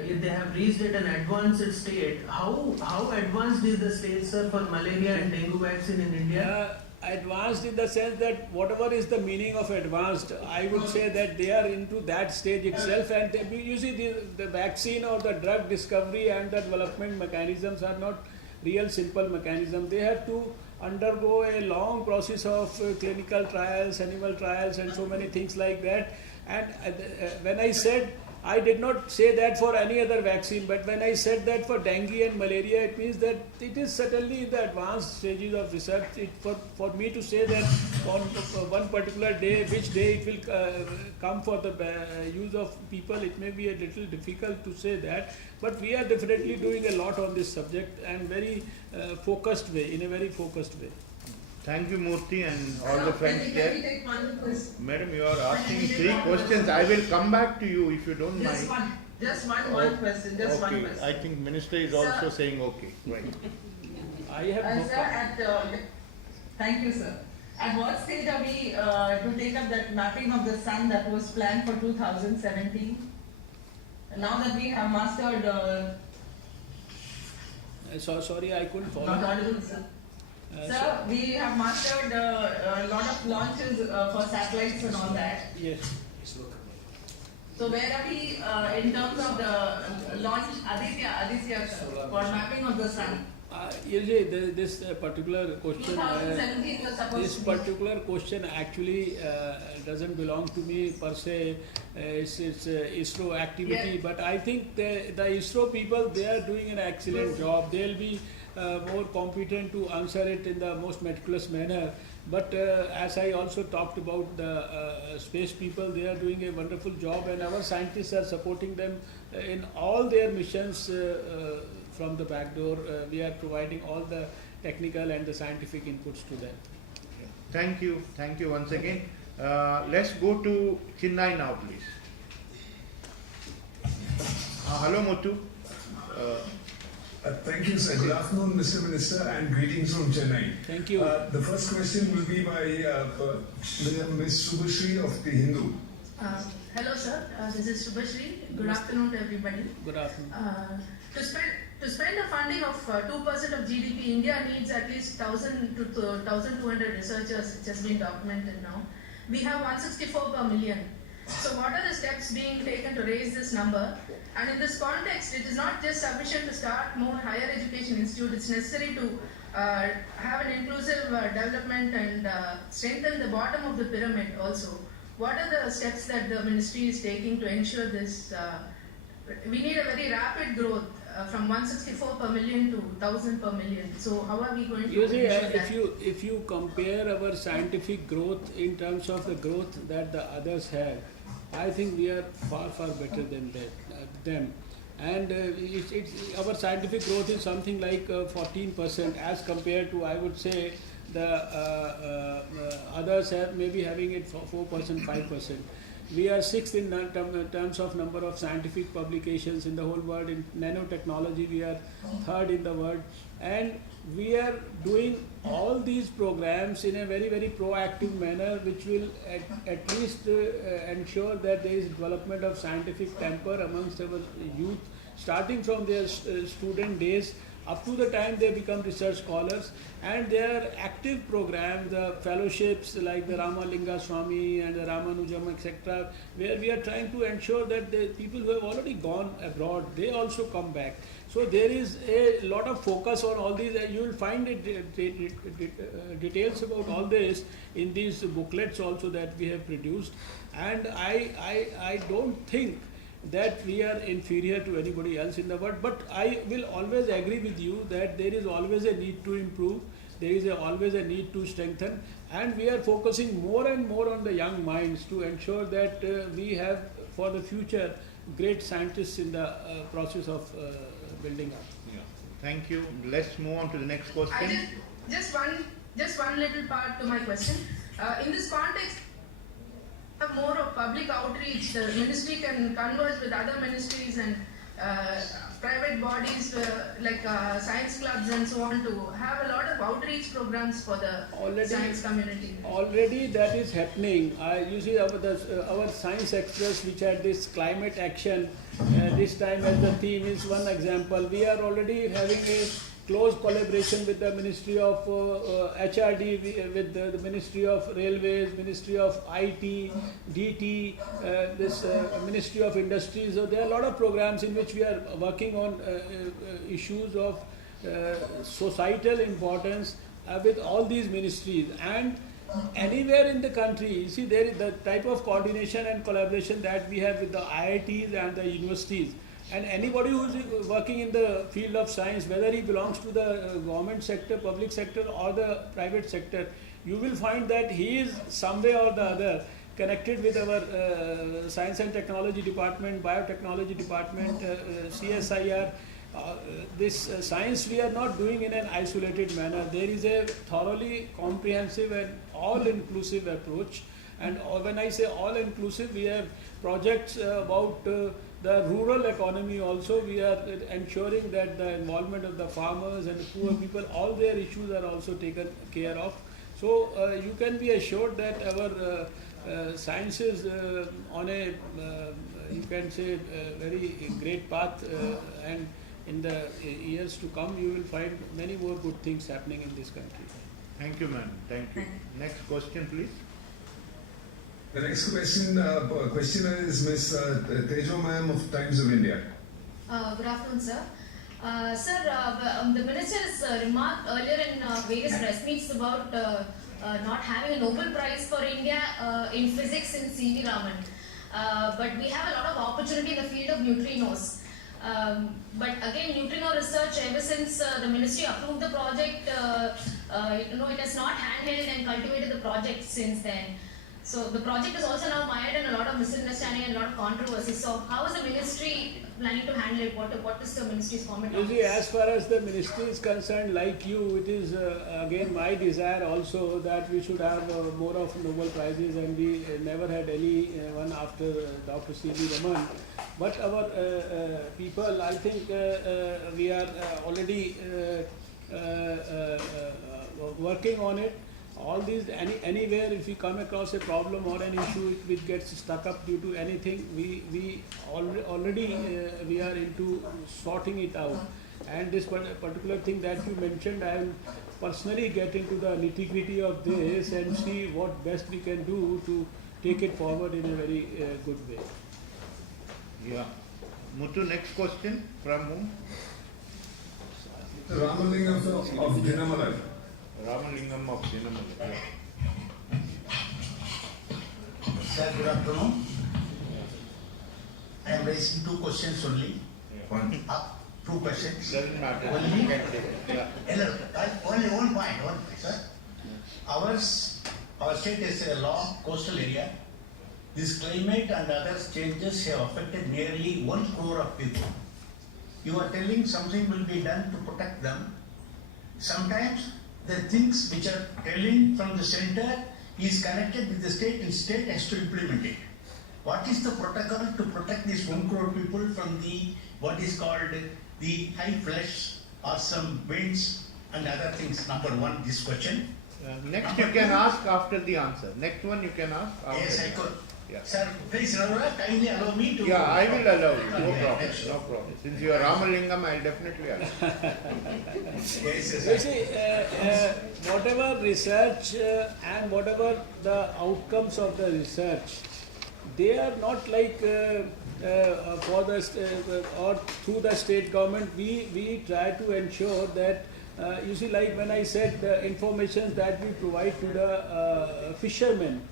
if they have reached at an advanced state. How advanced is the state, sir, for malaria and dengue vaccine in India? advanced in the sense that whatever is the meaning of advanced, I would say that they are into that stage itself. And you see, the vaccine or the drug discovery and the development mechanisms are not real simple mechanisms. They have to undergo a long process of clinical trials, animal trials, and so many things like that. And when I said, I did not say that for any other vaccine, but when I said that for dengue and malaria, it means that it is certainly in the advanced stages of research. For me to say that on one particular day, which day it will come for the use of people, it may be a little difficult to say that. But we are definitely doing a lot on this subject and very focused way, in a very focused way. Thank you, Murthy, and all the friends Can there. we take one question? Madam, you are asking 3 questions. I will come back to you if you don't Just mind. one question, just one Okay, question. I think Minister is also saying okay. Right. I have no Sir, thank you, sir. At what stage are we to take up that mapping of the sun that was planned for 2017? Now that we have mastered... sorry, I couldn't follow. Not audible, sir. Sir, we have mastered a lot of launches for satellites and all that. Yes. So where are we in terms of the launch Aditya sir, for mapping of the sun? You see, this particular question, 2017 was supposed this to be. particular question actually doesn't belong to me per se. It's ISRO activity, Yeah. but I think the ISRO people, they are doing an excellent job. They'll be more competent to answer it in the most meticulous manner. But as I also talked about the space people, they are doing a wonderful job, and our scientists are supporting them in all their missions from the back door. We are providing all the technical and the scientific inputs to them. Thank you once again. Let's go to Chennai now, please. Hello, Muthu. Thank you, sir. Good afternoon, Mr. Minister, and greetings from Chennai. Thank you. The first question will be by Ms. Subhashri of the Hindu. Hello, sir. This is Subhashri. Good afternoon to everybody. Good afternoon. To spend a funding of 2% of GDP, India needs at least 1,000 to 1,200 researchers, which has been documented now. We have 164 per million. So what are the steps being taken to raise this number? And in this context, it is not just sufficient to start more higher education institutes. It's necessary to have an inclusive development and strengthen the bottom of the pyramid also. What are the steps that the ministry is taking to ensure this? We need a very rapid growth from 164 per million to 1,000 per million. So how are we going to You see, ensure that? if you compare our scientific growth in terms of the growth that the others have, I think we are far better than them. And our scientific growth is something like 14% as compared to, I would say, the others have maybe having it for 4%, 5%. We are sixth in terms of number of scientific publications in the whole world. In nanotechnology, we are third in the world. And we are doing all these programs in a very proactive manner, which will at least ensure that there is development of scientific temper amongst our youth, starting from their student days up to the time they become research scholars. And their active programs, the fellowships like the Ramalinga Swami and the Ramanujam, etc., where we are trying to ensure that the people who have already gone abroad, they also come back. So there is a lot of focus on all these, and you will find details about all this in these booklets also that we have produced. And I don't think that we are inferior to anybody else in the world, but I will always agree with you that there is always a need to improve, there is always a need to strengthen, and we are focusing more and more on the young minds to ensure that we have for the future great scientists in the process of building up. Yeah. Thank you. Let's move on to the next question. Just one little part to my question. In this context, have more of public outreach. The ministry can converse with other ministries and private bodies like science clubs and so on to have a lot of outreach programs for the science community. Already that is happening. You see our Science Express, which had this climate action this time as the theme, is one example. We are already having close collaboration with the Ministry of HRD, with the Ministry of Railways, Ministry of IT, DT, this Ministry of Industries. So there are a lot of programs in which we are working on issues of societal importance with all these ministries. And anywhere in the country, you see, there is the type of coordination and collaboration that we have with the IITs and the universities. And anybody who is working in the field of science, whether he belongs to the government sector, public sector or the private sector, you will find that he is some way or the other connected with our science and technology department, biotechnology department, CSIR. This science we are not doing in an isolated manner. There is a thoroughly comprehensive and all-inclusive approach. And when I say all-inclusive, we have projects about the rural economy also. We are ensuring that the involvement of the farmers and the poor people, all their issues are also taken care of. So you can be assured that our science is on a, you can say, very great path, and in the years to come you will find many more good things happening in this country. Thank you, ma'am. Thank you. Next question, please. The next questioner is Ms. Tejo ma'am of Times of India. Good afternoon, sir. The minister has remarked earlier in various press meets about not having a Nobel Prize for India in physics in C.V. Raman. But we have a lot of opportunity in the field of neutrinos. But again, neutrino research, ever since the ministry approved the project, it has not handheld and cultivated the project since then. So the project is also now mired in a lot of misunderstanding and a lot of controversy. So how is the ministry planning to handle it? What is the ministry's comment on You see, as far as the ministry is concerned, like you, it is again my desire also that we should have more of Nobel Prizes, and we never had any one after Dr. C.V. Raman. But our people, I think we are already working on it. All these, anywhere if we come across a problem or an issue which gets stuck up due to anything, we already we are into sorting it out. And this particular thing that you mentioned, I will personally get into the nitty-gritty of this and see what best we can do to take it forward in a very good way. Yeah. Muthu, next question from whom? Ramalingam of Dinamalai. Ramalingam of Dinamalai. Sir, good afternoon. I am raising two questions only. Two questions. Doesn't matter. Only, You can take it. Yeah. only one point, sir. Our state is a long coastal area. This climate and other changes have affected nearly 1 crore of people. You are telling something will be done to protect them. Sometimes the things which are telling from the center is connected with the state, and state has to implement it. What is the protocol to protect these 1 crore people from the what is called the high flush or some winds and other things? Number one, this question. Next you can ask after the answer. Next one you can ask after. Yes, I could. Yeah. Sir, please kindly allow me to. Yeah, I will allow you. No Okay, problem. sure. No problem. Since you are Ramalingam, I will definitely allow. You see, whatever research and whatever the outcomes of the research, they are not like for the or through the state government. We try to ensure that you see, like when I said the information that we provide to the fishermen,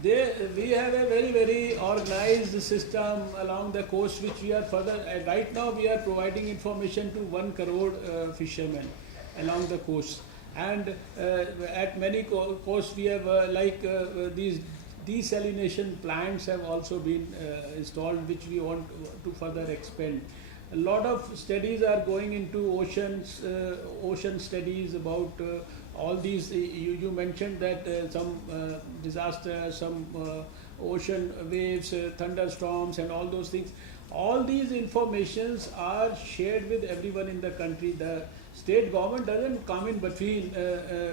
we have a very organized system along the coast, which we are further. Right now, we are providing information to 1 crore fishermen along the coast, and at many coasts we have these desalination plants have also been installed, which we want to further expand. A lot of studies are going into ocean studies about all these. You mentioned that some disasters, some ocean waves, thunderstorms and all those things. All these informations are shared with everyone in the country. The state government doesn't come in between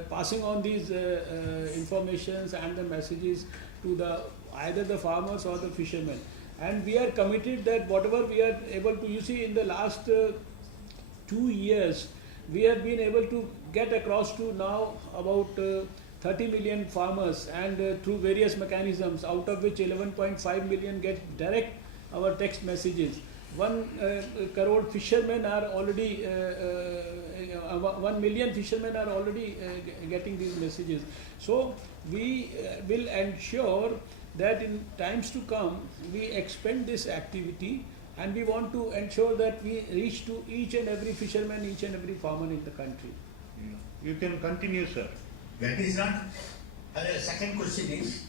passing on these informations and the messages to either the farmers or the fishermen. And we are committed that whatever we are able to, you see, in the last 2 years, we have been able to get across to now about 30 million farmers, and through various mechanisms, out of which 11.5 million get direct our text messages. 1 crore fishermen are already 1 million fishermen are already getting these messages. So we will ensure that in times to come we expand this activity, and we want to ensure that we reach to each and every fisherman, each and every farmer in the country. You can continue, sir. That is not. Second question is,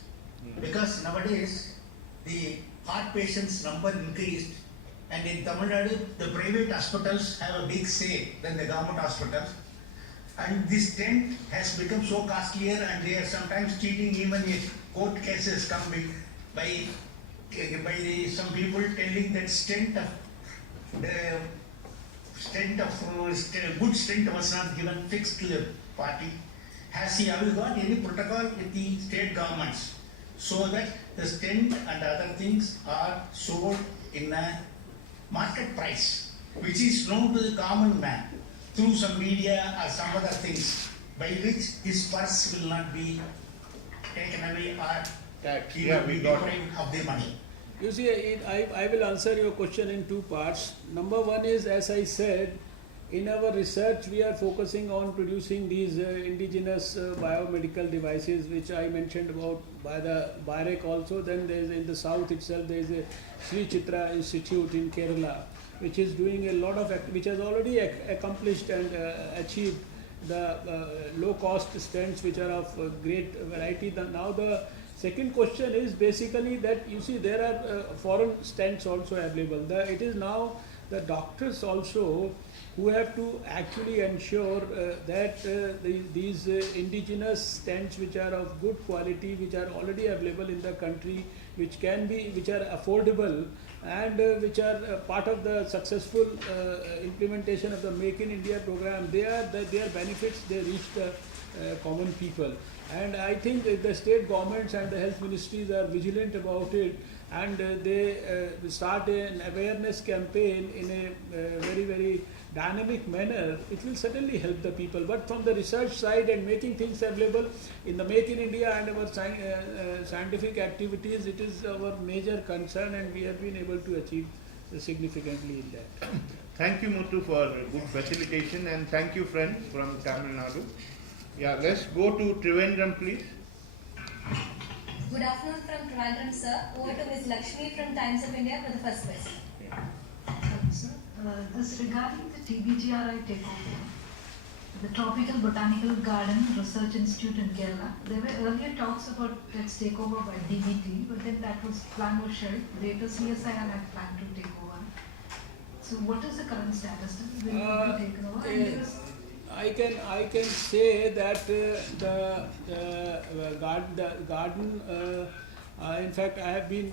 because nowadays the heart patients number increased, and in Tamil Nadu the private hospitals have a big say than the government hospitals, and this stent has become so costlier, and they are sometimes cheating even if court cases come with by some people telling that good stent was not given fixed to the party. Have you got any protocol with the state governments so that the stent and other things are sold in a market price, which is known to the common man through some media or some other things, by which his purse will not be taken away or he will be deprived of the money? You see, I will answer your question in two parts. Number one is, as I said, in our research we are focusing on producing these indigenous biomedical devices, which I mentioned about by the BIREC also. Then there is in the south itself there is a Sri Chitra Institute in Kerala, which is doing a lot of, which has already accomplished and achieved the low cost stents which are of great variety. Now the second question is basically that, you see, there are foreign stents also available. It is now the doctors also who have to actually ensure that these indigenous stents which are of good quality, which are already available in the country, which are affordable, and which are part of the successful implementation of the Make in India program, their benefits, they reach the common people. And I think the state governments and the health ministries are vigilant about it, and they start an awareness campaign in a very, very dynamic manner. It will certainly help the people. But from the research side and making things available in the Make in India and our scientific activities, it is our major concern, and we have been able to achieve significantly in that. Thank you, Muthu, for good facilitation, and thank you, friends from Tamil Nadu. Yeah, let's go to Trivandrum, please. Good afternoon from Trivandrum, sir. Over to Ms. Lakshmi from Times of India for the first question. Sir, this regarding the TBGRI takeover, the Tropical Botanical Garden Research Institute in Kerala. There were earlier talks about its takeover by DBT, but then that plan was shelved. Later CSIR had planned to take over. So what is the current status? Will it be taken over? I can say that the garden, in fact,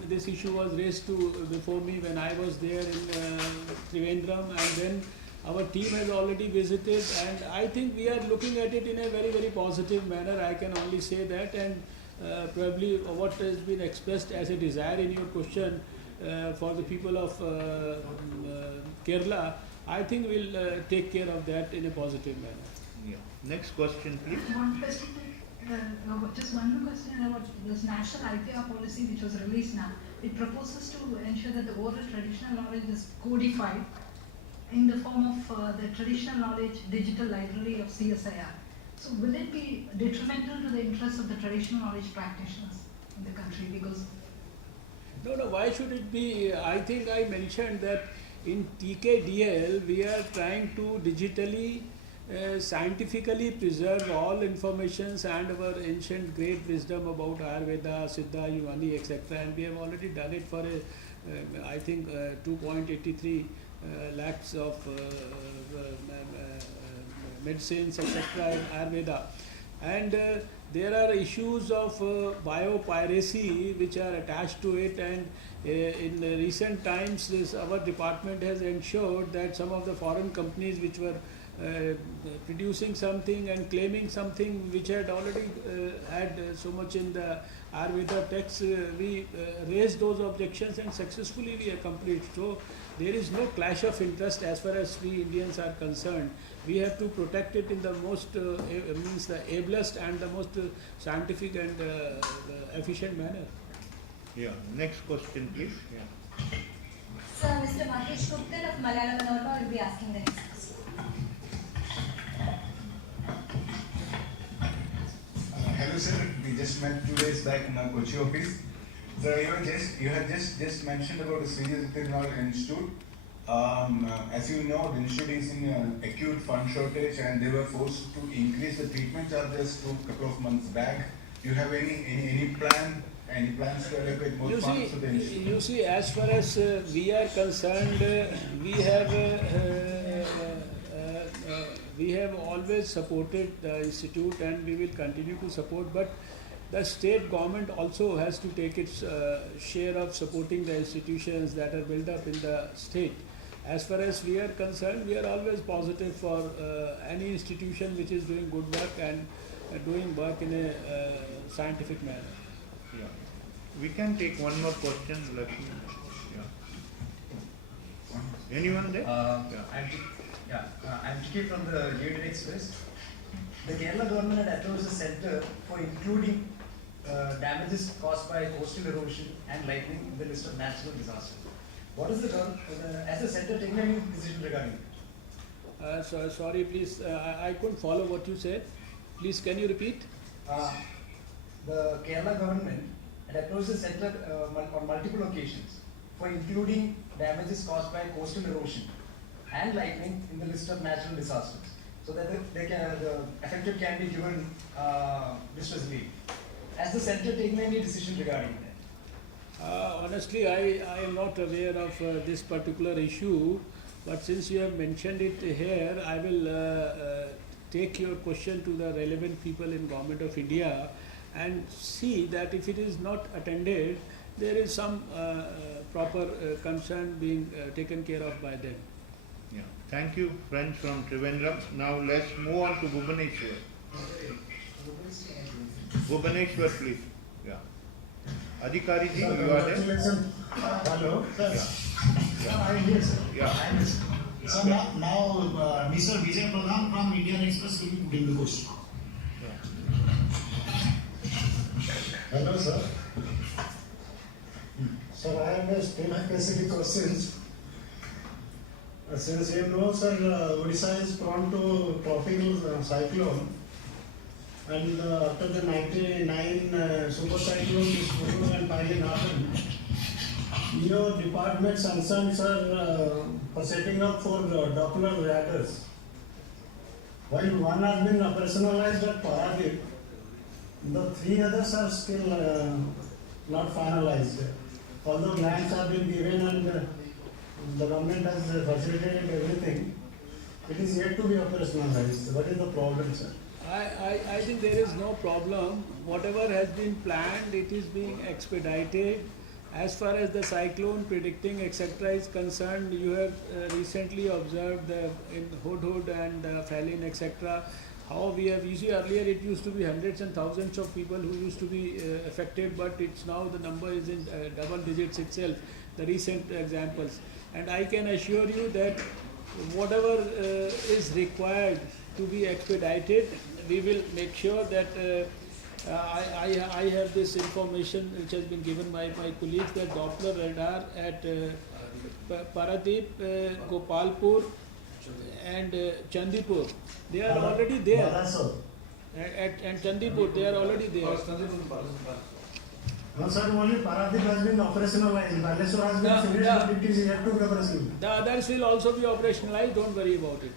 this issue was raised before me when I was there in Trivandrum, and then our team has already visited, and I think we are looking at it in a very, very positive manner. I can only say that, and probably what has been expressed as a desire in your question for the people of Kerala, I think we'll take care of that in a positive manner. Yeah. Next question, please. One question, just one more question about this national IPR policy which was released now. It proposes to ensure that the oral traditional knowledge is codified in the form of the traditional knowledge digital library of CSIR. So will it be detrimental to the interests of the traditional knowledge practitioners in the country? Because no, why should it be? I think I mentioned that in TKDL, we are trying to digitally, scientifically preserve all informations and our ancient great wisdom about Ayurveda, Siddha, Unani, etc. And we have already done it for I think 2.83 lakhs of medicines, etc. in Ayurveda. And there are issues of biopiracy which are attached to it, and in recent times our department has ensured that some of the foreign companies which were producing something and claiming something which had already had so much in the Ayurveda text, we raised those objections and successfully we accomplished. So there is no clash of interest as far as we Indians are concerned. We have to protect it in the most means the ablest and the most scientific and efficient manner. Yeah. Next question, please. Yeah. Sir, Mr. Mahesh Gupta of Malayalam Manorama will be asking the next question. Hello sir, we just met 2 days back in our Kochi office. So you had just mentioned about the Sri Technology Institute. As you know, the institute is in acute fund shortage and they were forced to increase the treatment charges a couple of months back. Do you have any plans to allocate more funds to the institute? You see, as far as we are concerned, we have always supported the institute and we will continue to support, but the state government also has to take its share of supporting the institutions that are built up in the state. As far as we are concerned, we are always positive for any institution which is doing good work and doing work in a scientific manner. Yeah. We can take one more question, Lakshmi. Yeah. Anyone there? I'm Tiki from the Union Express. The Kerala government had approached the centre for including damages caused by coastal erosion and lightning in the list of natural disasters. What is has the centre taken any decision regarding it? Sorry, please, I couldn't follow what you said. Please, can you repeat? The Kerala government had approached the centre on multiple occasions for including damages caused by coastal erosion and lightning in the list of natural disasters, so that the affected can be given distress relief. Has the centre taken any decision regarding that? Honestly, I am not aware of this particular issue, but since you have mentioned it here, I will take your question to the relevant people in Government of India and see that if it is not attended, there is some proper concern being taken care of by them. Yeah. Thank you, friends from Trivandrum. Now let's move on to Bhubaneswar. Bhubaneswar, please. Yeah. Adhikari ji, you are there? Hello. Yeah. I am here, sir. Yeah. I am here, sir. So now Mr. Vijay Vardhan from Indian Express will be putting the question. Hello, sir. Sir, I have a state-specific questions. Since you know, sir, Odisha is prone to tropical cyclone, and after the 99 super cyclone, this Hulu and Pailan happened. Your department's concerned, sir, for setting up for Doppler radars. While one has been operationalized at Paradip, the 3 others are still not finalized. Although plans have been given and the government has facilitated everything, it is yet to be operationalized. What is the problem, sir? I think there is no problem. Whatever has been planned, it is being expedited. As far as the cyclone predicting etc. is concerned, you have recently observed in Hudhud and Phelan etc. how we have, you see, earlier it used to be hundreds and thousands of people who used to be affected, but it's now the number is in double digits itself, the recent examples. And I can assure you that whatever is required to be expedited, we will make sure that I have this information which has been given by my colleagues that Doppler radar at Paradip, Gopalpur and Chandipur, they are already there. And Chandipur, they are already there. No, sir, only Paradip has been operationalized. Baleswar has been finished, but it is yet to be operationalized. The others will also be operationalized, don't worry about it.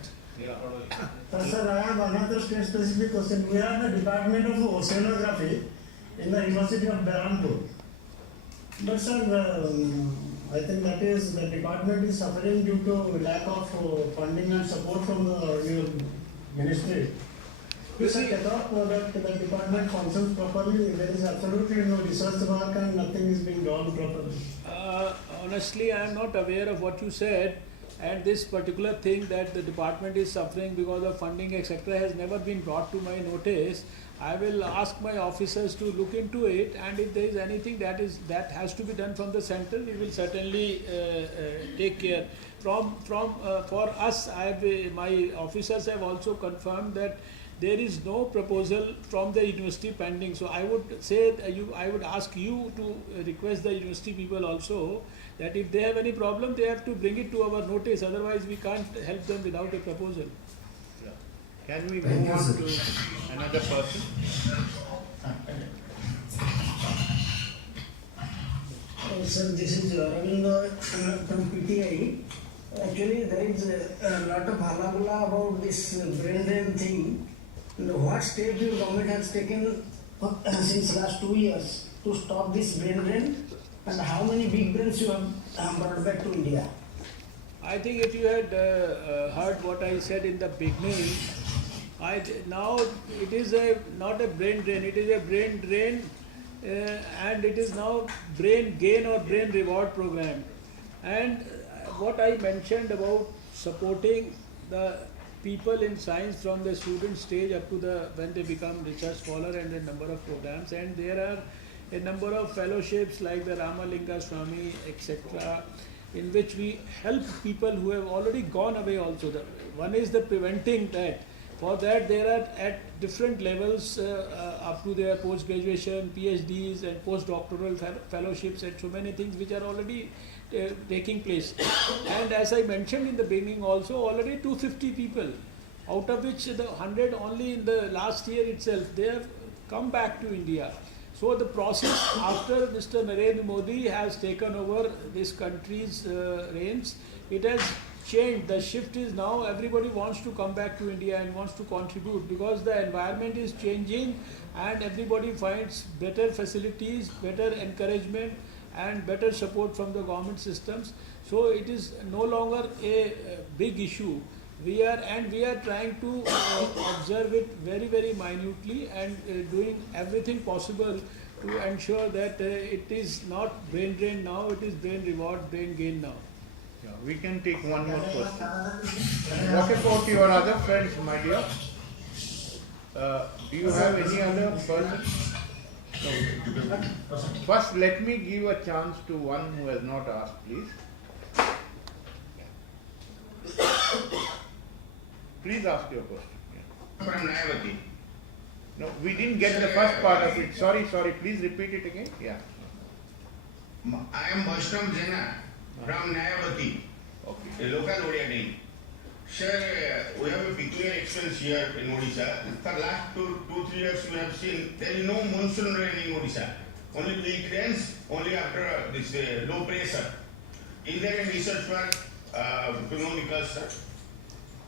Sir, I have another state-specific question. We are the Department of Oceanography in the University of Berhampur. But sir, I think that is, the department is suffering due to lack of funding and support from the ministry. You see, that the department functions properly, there is absolutely no research work and nothing is being done properly. Honestly, I am not aware of what you said, and this particular thing that the department is suffering because of funding etc. has never been brought to my notice. I will ask my officers to look into it, and if there is anything that has to be done from the center, we will certainly take care. For us, my officers have also confirmed that there is no proposal from the university pending. So I would say I would ask you to request the university people also that if they have any problem, they have to bring it to our notice. Otherwise, we can't help them without a proposal. Can we move on to another person? Sir, this is Ravinder from PTI. Actually, there is a lot of halabula about this brain drain thing. What step your government has taken since last 2 years to stop this brain drain, and how many big brains you have brought back to India? I think if you had heard what I said in the beginning, now it is not a brain drain, it is a brain drain and it is now brain gain or brain reward program. And what I mentioned about supporting the people in science from the student stage up to when they become research scholar, and a number of programs, and there are a number of fellowships like the Ramalinga Swami etc., in which we help people who have already gone away also. One is the preventing that. For that, there are at different levels up to their post-graduation, PhDs and post-doctoral fellowships, and so many things which are already taking place. And as I mentioned in the beginning also, already 250 people, out of which the 100 only in the last year itself, they have come back to India. So the process after Mr. Narendra Modi has taken over this country's reins, it has changed. The shift is now everybody wants to come back to India and wants to contribute, because the environment is changing and everybody finds better facilities, better encouragement and better support from the government systems. So it is no longer a big issue. We are trying to observe it very, very minutely and doing everything possible to ensure that it is not brain drain now, it is brain reward, brain gain now. Yeah, we can take one more question. What about your other friends, my dear? Do you have any other person? No. First, let me give a chance to one who has not asked, please. Please ask your question. Yeah. From Nayavati. No, we didn't get the first part of it. Sorry. Please repeat it again. Yeah. I am Bashram Jena from Nayavati, a local Odia name. Sir, we have a peculiar experience here in Odisha. For last 2-3 years we have seen there is no monsoon rain in Odisha. Only it rains only after this low pressure. Is there any research work to know because, sir?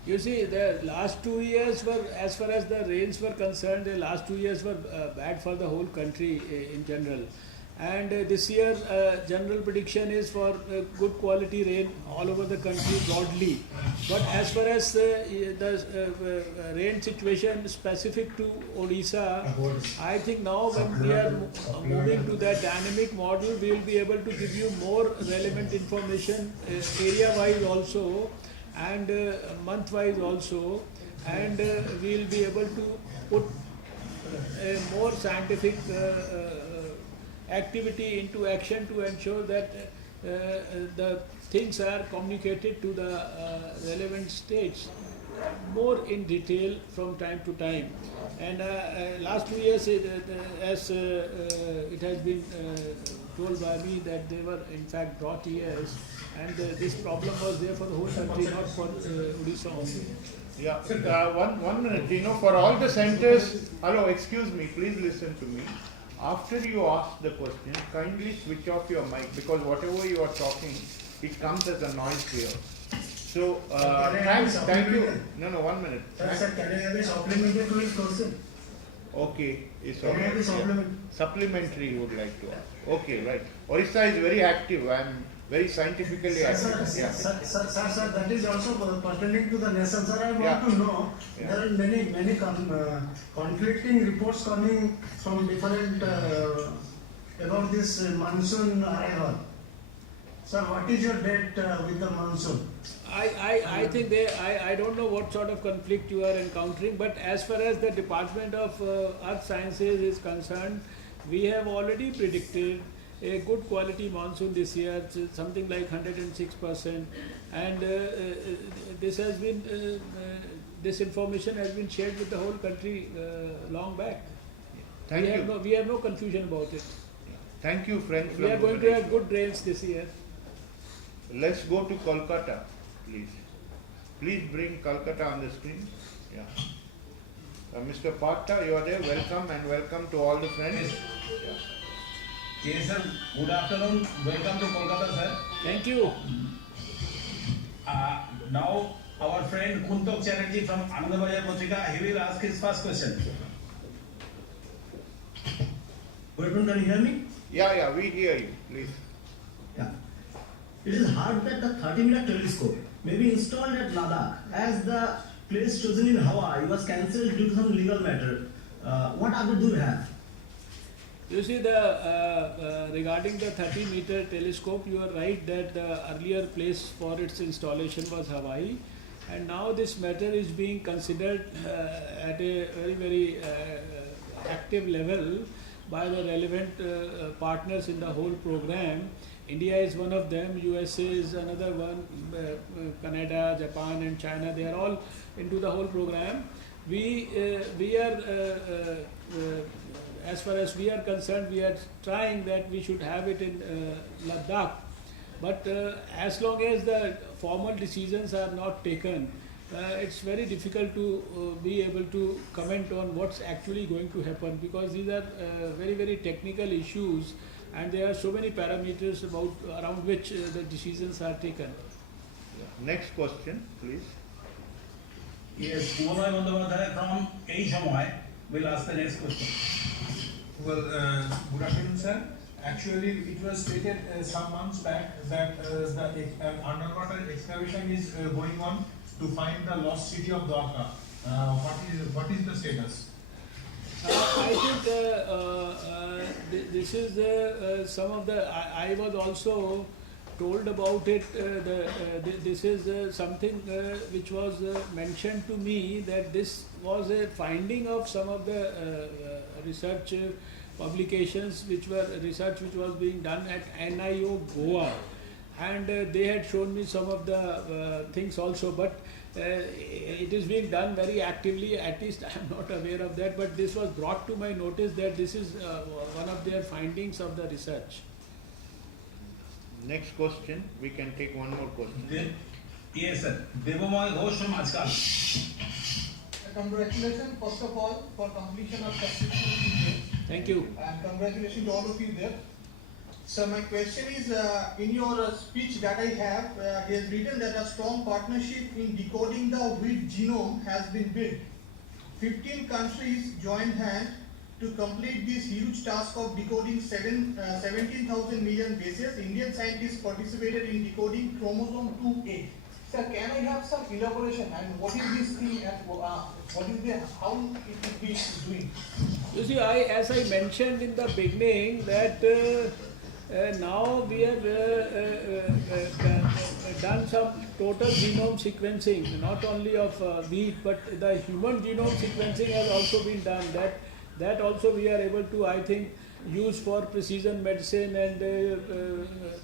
You see, the last 2 years were, as far as the rains were concerned, the last 2 years were bad for the whole country in general. And this year, general prediction is for good quality rain all over the country broadly. But as far as the rain situation specific to Odisha, I think now when we are moving to that dynamic model, we will be able to give you more relevant information area-wise also, and month-wise also, and we will be able to put a more scientific activity into action to ensure that the things are communicated to the relevant states more in detail from time to time. And last 2 years, as it has been told by me, that they were in fact drought years, and this problem was there for the whole country, not for Odisha only. Yeah, one minute. For all the centers, hello, excuse me, please listen to me. After you ask the question, kindly switch off your mic, because whatever you are talking, it comes as a noise here. So, thank you. No, 1 minute. Sir, can I have a supplementary to his question? Okay, it's Can I have a supplement? Supplementary you would like to ask. Okay, right. Orissa is very active. I am very scientifically active. Sir, that is also pertaining to the nation. Sir, I want to know, there are many conflicting reports coming from different about this monsoon arrival. Sir, what is your date with the monsoon? I think I don't know what sort of conflict you are encountering, but as far as the Department of Earth Sciences is concerned, we have already predicted a good quality monsoon this year, something like 106%, and this has been this information has been shared with the whole country long back. Thank you. We have no confusion about it. Thank you, friends. We are going to have good rains this year. Let's go to Kolkata, please. Please bring Kolkata on the screen. Yeah. Mr. Patta, you are there. Welcome and welcome to all the friends. Yes, sir. Good afternoon. Welcome to Kolkata, sir. Thank you. Now, our friend Kuntok Chatterjee from Anandabajar Patrika, he will ask his first question. Good afternoon, can you hear me? Yeah, we hear you. Please. Yeah. It is hard that the 30-meter telescope may be installed at Ladakh as the place chosen in Hawaii was cancelled due to some legal matter. What update do you have? You see, regarding the 30-meter telescope, you are right that the earlier place for its installation was Hawaii, and now this matter is being considered at a very active level by the relevant partners in the whole program. India is one of them, USA is another one, Canada, Japan and China, they are all into the whole program. We are, as far as we are concerned, we are trying that we should have it in Ladakh. But as long as the formal decisions are not taken, it's very difficult to be able to comment on what's actually going to happen, because these are very technical issues and there are so many parameters around which the decisions are taken. Next question, please. Yes, Umalai Bandhavadhara from Asia will ask the next question. Well, good afternoon, sir. Actually, it was stated some months back that the underwater excavation is going on to find the lost city of Dwarka. What is the status? I think this is some of the. I was also told about it. This is something which was mentioned to me, that this was a finding of some of the research publications, which was being done at NIO Goa, and they had shown me some of the things also, but it is being done very actively. At least I am not aware of that, but this was brought to my notice that this is one of their findings of the research. Next question, we can take one more question. Yes, sir. Devamal Ghosh from Ajkal. Congratulations, first of all, for completion of successful. Thank you. And congratulations to all of you there. So my question is, in your speech that I have, he has written that a strong partnership in decoding the wheat genome has been built. 15 countries joined hands to complete this huge task of decoding 17,000 million bases. Indian scientists participated in decoding chromosome 2A. Sir, can I have some elaboration and what is this thing and how it will be doing? You see, as I mentioned in the beginning, that now we have done some total genome sequencing, not only of wheat, but the human genome sequencing has also been done. That also we are able to, I think, use for precision medicine and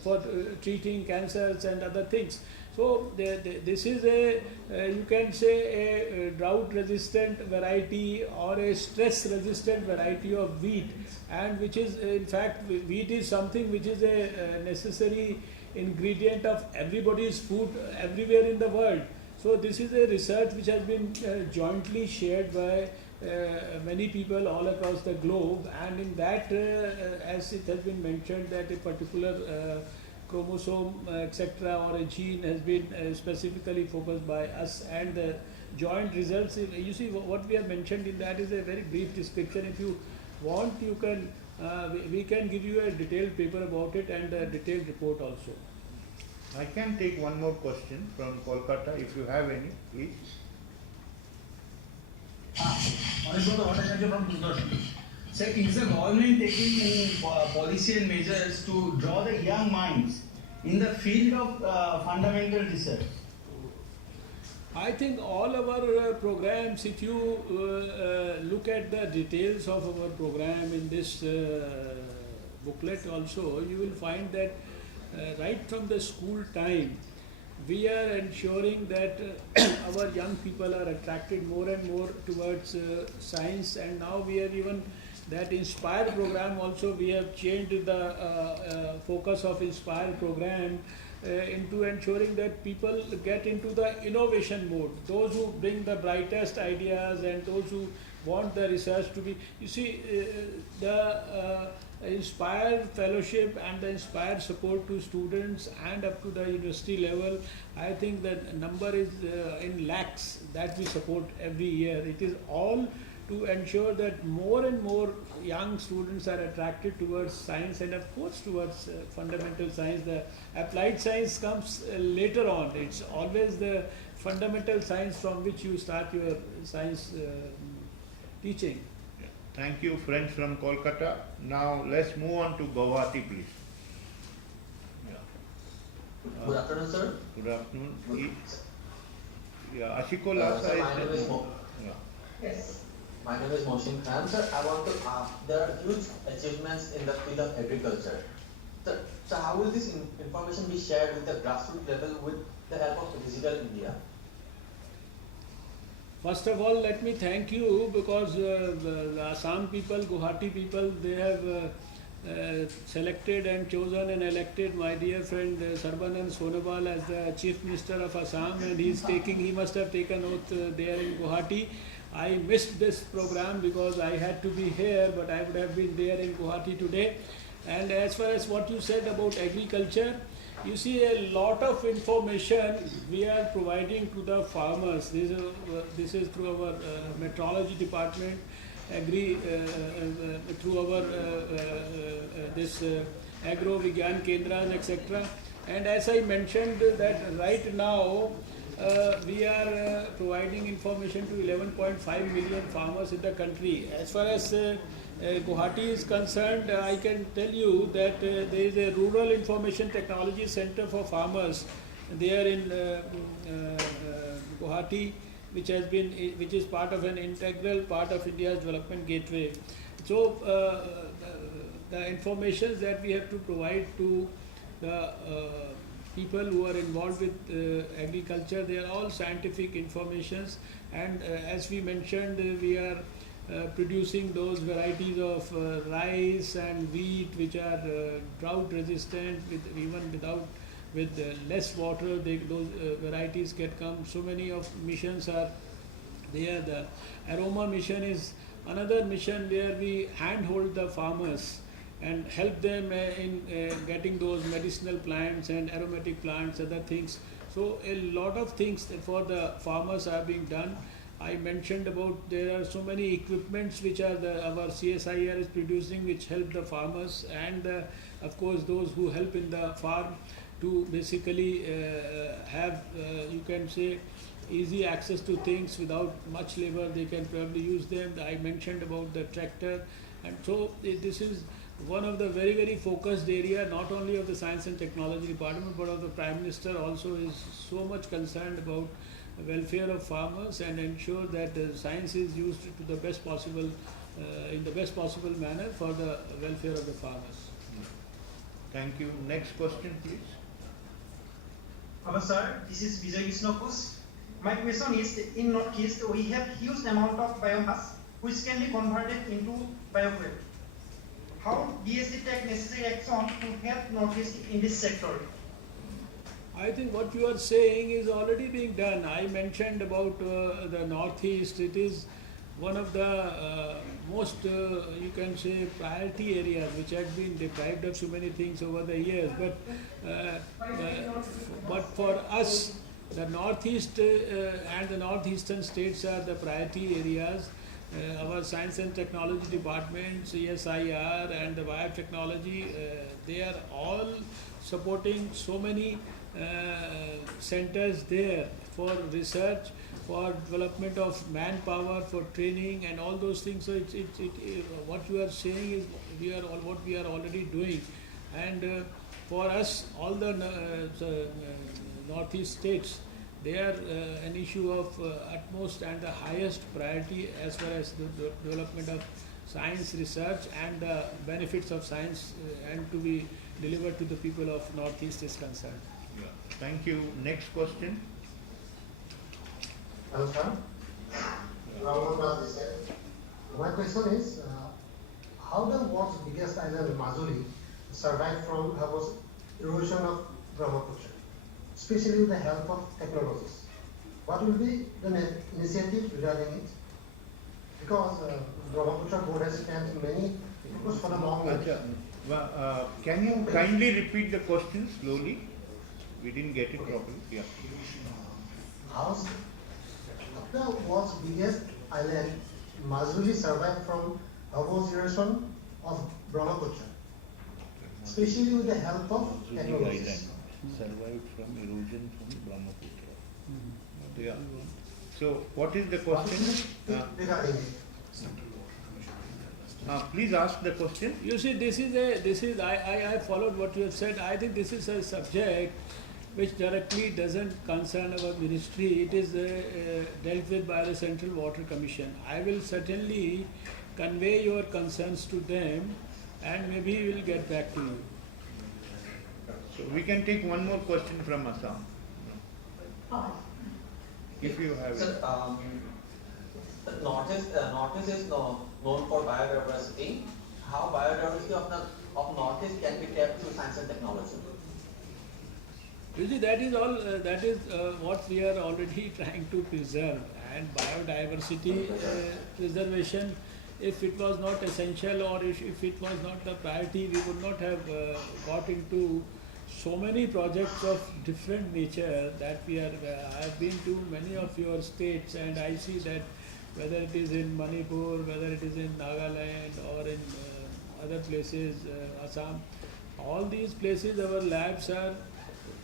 for treating cancers and other things. So this is you can say a drought-resistant variety or a stress-resistant variety of wheat, and which is, in fact, wheat is something which is a necessary ingredient of everybody's food everywhere in the world. So this is a research which has been jointly shared by many people all across the globe, and in that, as it has been mentioned, that a particular chromosome, etc., or a gene has been specifically focused by us, and the joint results. You see, what we have mentioned in that is a very brief description. If you want, you can we can give you a detailed paper about it and a detailed report also. I can take one more question from Kolkata, if you have any, please. Sir, is the government taking policy and measures to draw the young minds in the field of fundamental research? I think all our programs, if you look at the details of our program in this booklet also, you will find that right from the school time, we are ensuring that our young people are attracted more and more towards science, and now we are even that Inspire program also, we have changed the focus of Inspire program into ensuring that people get into the innovation mode. Those who bring the brightest ideas and those who want the research to be, you see, the Inspire fellowship and the Inspire support to students and up to the university level, I think that number is in lakhs that we support every year. It is all to ensure that more and more young students are attracted towards science and of course towards fundamental science. The applied science comes later on. It's always the fundamental science from which you start your science teaching. Thank you, friends from Kolkata. Now let's move on to Guwahati, please. Good afternoon, sir. Good afternoon. Yeah, Ashiko Lasa Sir, my name is Yes. My name is Mohsin Khan. Sir, I want to ask, there are huge achievements in the field of agriculture. So how will this information be shared with the grassroots level with the help of Digital India? First of all, let me thank you because the Assam people, Guwahati people, they have selected and chosen and elected my dear friend Sarbanand Sonowal as the Chief Minister of Assam, and he must have taken oath there in Guwahati. I missed this program because I had to be here, but I would have been there in Guwahati today. And as far as what you said about agriculture, you see a lot of information we are providing to the farmers. This is through our meteorology department, through our this agro vigyan kendras, etc. And as I mentioned that right now we are providing information to 11.5 million farmers in the country. As far as Guwahati is concerned, I can tell you that there is a Rural Information Technology Center for Farmers there in Guwahati, which is part of an integral part of India's development gateway. So the information that we have to provide to the people who are involved with agriculture, they are all scientific informations, and as we mentioned, we are producing those varieties of rice and wheat which are drought resistant, with less water, those varieties can come. So many of missions are there. The Aroma mission is another mission where we handhold the farmers and help them in getting those medicinal plants and aromatic plants, other things. So a lot of things for the farmers are being done. I mentioned about there are so many equipments which are our CSIR is producing, which help the farmers and of course those who help in the farm to basically have you can say easy access to things without much labor. They can probably use them. I mentioned about the tractor, and so this is one of the very focused area, not only of the Science and Technology Department but of the Prime Minister also is so much concerned about the welfare of farmers and ensure that science is used to the best possible in the best possible manner for the welfare of the farmers. Thank you. Next question, please. Hello, sir. This is Vijay Vishnopus. My question is, in Northeast, we have huge amount of biomass which can be converted into biofuel. How DSC take necessary action to help Northeast in this sector? I think what you are saying is already being done. I mentioned about the Northeast. It is one of the most, you can say, priority areas which had been deprived of so many things over the years. But for us, the Northeast and the Northeastern states are the priority areas. Our Science and Technology Department, CSIR and the biotechnology, they are all supporting so many centers there for research, for development of manpower, for training and all those things. So what you are saying is what we are already doing, and for us all the Northeast states, they are an issue of utmost and the highest priority as far as the development of science research and the benefits of science and to be delivered to the people of Northeast is concerned. Yeah. Thank you. Next question. Hello, sir. My question is, how the world's biggest island, Majuli, survive from erosion of Brahmaputra, especially with the help of technologies? What will be the initiative regarding it? Because Brahmaputra board has spent many efforts for a long years. Can you kindly repeat the question slowly? We didn't get it properly. Yeah. How's the world's biggest island, Majuli, survived from erosion of Brahmaputra, especially with the help of technologies? Survived from erosion from Brahmaputra. Yeah. So, what is the question? Regarding it. Please ask the question. You see, I followed what you have said. I think this is a subject which directly doesn't concern our ministry. It is dealt with by the Central Water Commission. I will certainly convey your concerns to them and maybe we will get back to you. So we can take one more question from Assam. If you have Sir, it. Northeast is known for biodiversity. How biodiversity of Northeast can be kept through science and technology? You see, that is all. That is what we are already trying to preserve. And biodiversity preservation, if it was not essential or if it was not the priority, we would not have got into so many projects of different nature that we are. I have been to many of your states, and I see that whether it is in Manipur, whether it is in Nagaland or in other places, Assam, all these places our labs are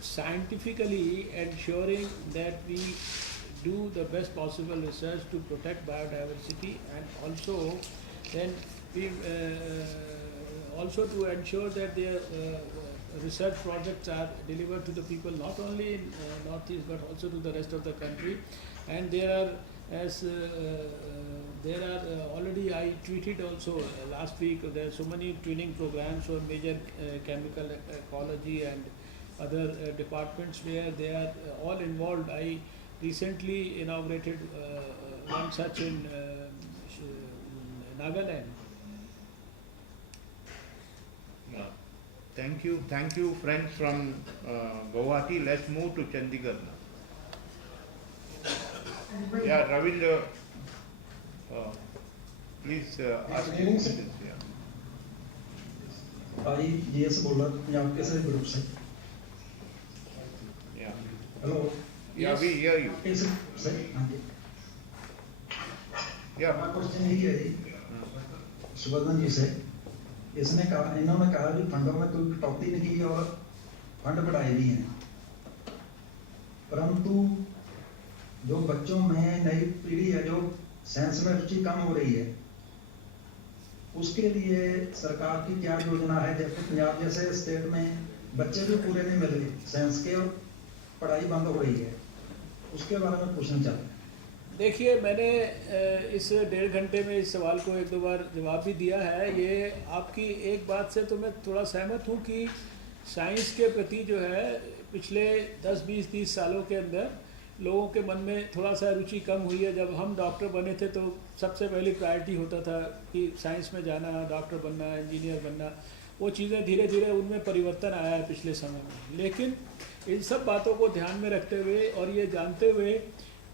scientifically ensuring that we do the best possible research to protect biodiversity and also then we also to ensure that their research projects are delivered to the people not only in Northeast but also to the rest of the country. And there are already I tweeted also last week, there are so many training programs for major chemical ecology and other departments where they are all involved. I recently inaugurated one such in Nagaland. Yeah. Thank you friends from Guwahati. Let's move to Chandigarh now. Yeah, Ravindra, please ask your questions. भाई GS बोल रहा पंजाब के सारे group से hello Yeah, we hear you. Yes, sir. Yeah. My question यही है जी सुवर्धन जी से इसने कहा इन्होंने कहा कि फंडों में कोई कटौती नहीं की और फंड बढ़ाए भी हैं परंतु जो बच्चों में नई पीढ़ी है जो साइंस में रुचि कम हो रही है उसके लिए सरकार की क्या योजना है जैसे पंजाब जैसे स्टेट में बच्चे भी पूरे नहीं मिल रहे साइंस के और पढ़ाई बंद हो रही है उसके बारे में पूछना चाहते हैं। देखिए मैंने इस 1.5 घंटे में इस सवाल को 1-2 बार जवाब भी दिया है। ये आपकी एक बात से तो मैं थोड़ा सहमत हूँ कि साइंस के प्रति जो है पिछले 10, 20, 30 सालों के अंदर लोगों के मन में थोड़ा सा रुचि कम हुई है। जब हम डॉक्टर बने थे तो सबसे पहली प्रायोरिटी होता था कि साइंस में जाना, डॉक्टर बनना, इंजीनियर बनना। वो चीज़ें धीरे धीरे उनमें परिवर्तन आया है पिछले समय में। लेकिन इन सब बातों को ध्यान में रखते हुए और ये जानते हुए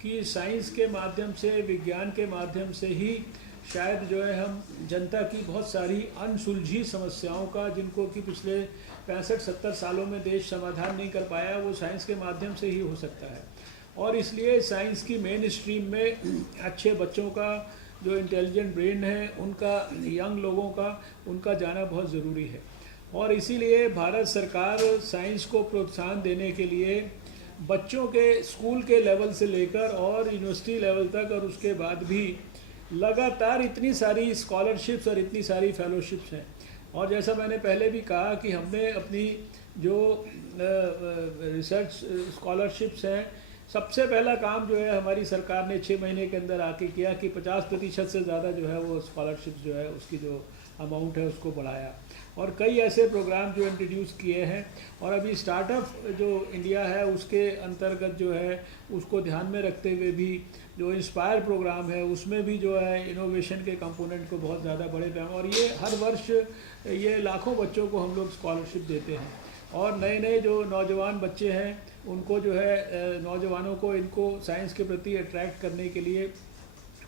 कि साइंस के माध्यम से, विज्ञान के माध्यम से ही शायद जो है हम जनता की बहुत सारी अनसुलझी समस्याओं का, जिनको कि पिछले 65-70 सालों में देश समाधान नहीं कर पाया, वो साइंस के माध्यम से ही हो सकता है। और इसलिए साइंस की मेन स्ट्रीम में अच्छे बच्चों का, जो इंटेलिजेंट ब्रेन है उनका, यंग लोगों का, उनका जाना बहुत ज़रूरी है। और इसीलिए भारत सरकार साइंस को प्रोत्साहन देने के लिए बच्चों के स्कूल के लेवल से लेकर और यूनिवर्सिटी लेवल तक और उसके बाद भी लगातार इतनी सारी स्कॉलरशिप्स और इतनी सारी फेलोशिप्स हैं। और जैसा मैंने पहले भी कहा कि हमने अपनी जो रिसर्च स्कॉलरशिप्स हैं सबसे पहला काम जो है हमारी सरकार ने 6 महीने के अंदर आके किया कि 50% से ज़्यादा जो है वो स्कॉलरशिप जो है उसकी जो अमाउंट है उसको बढ़ाया, और कई ऐसे प्रोग्राम जो इंट्रोड्यूस किए हैं। और अभी स्टार्टअप जो इंडिया है उसके अंतर्गत जो है उसको ध्यान में रखते हुए भी जो इंस्पायर प्रोग्राम है उसमें भी जो है इनोवेशन के कंपोनेंट को बहुत ज़्यादा बड़े पैमाने, और ये हर वर्ष ये लाखों बच्चों को हम लोग स्कॉलरशिप देते हैं। और नए नए जो नौजवान बच्चे हैं उनको जो है नौजवानों को इनको साइंस के प्रति अट्रैक्ट करने के लिए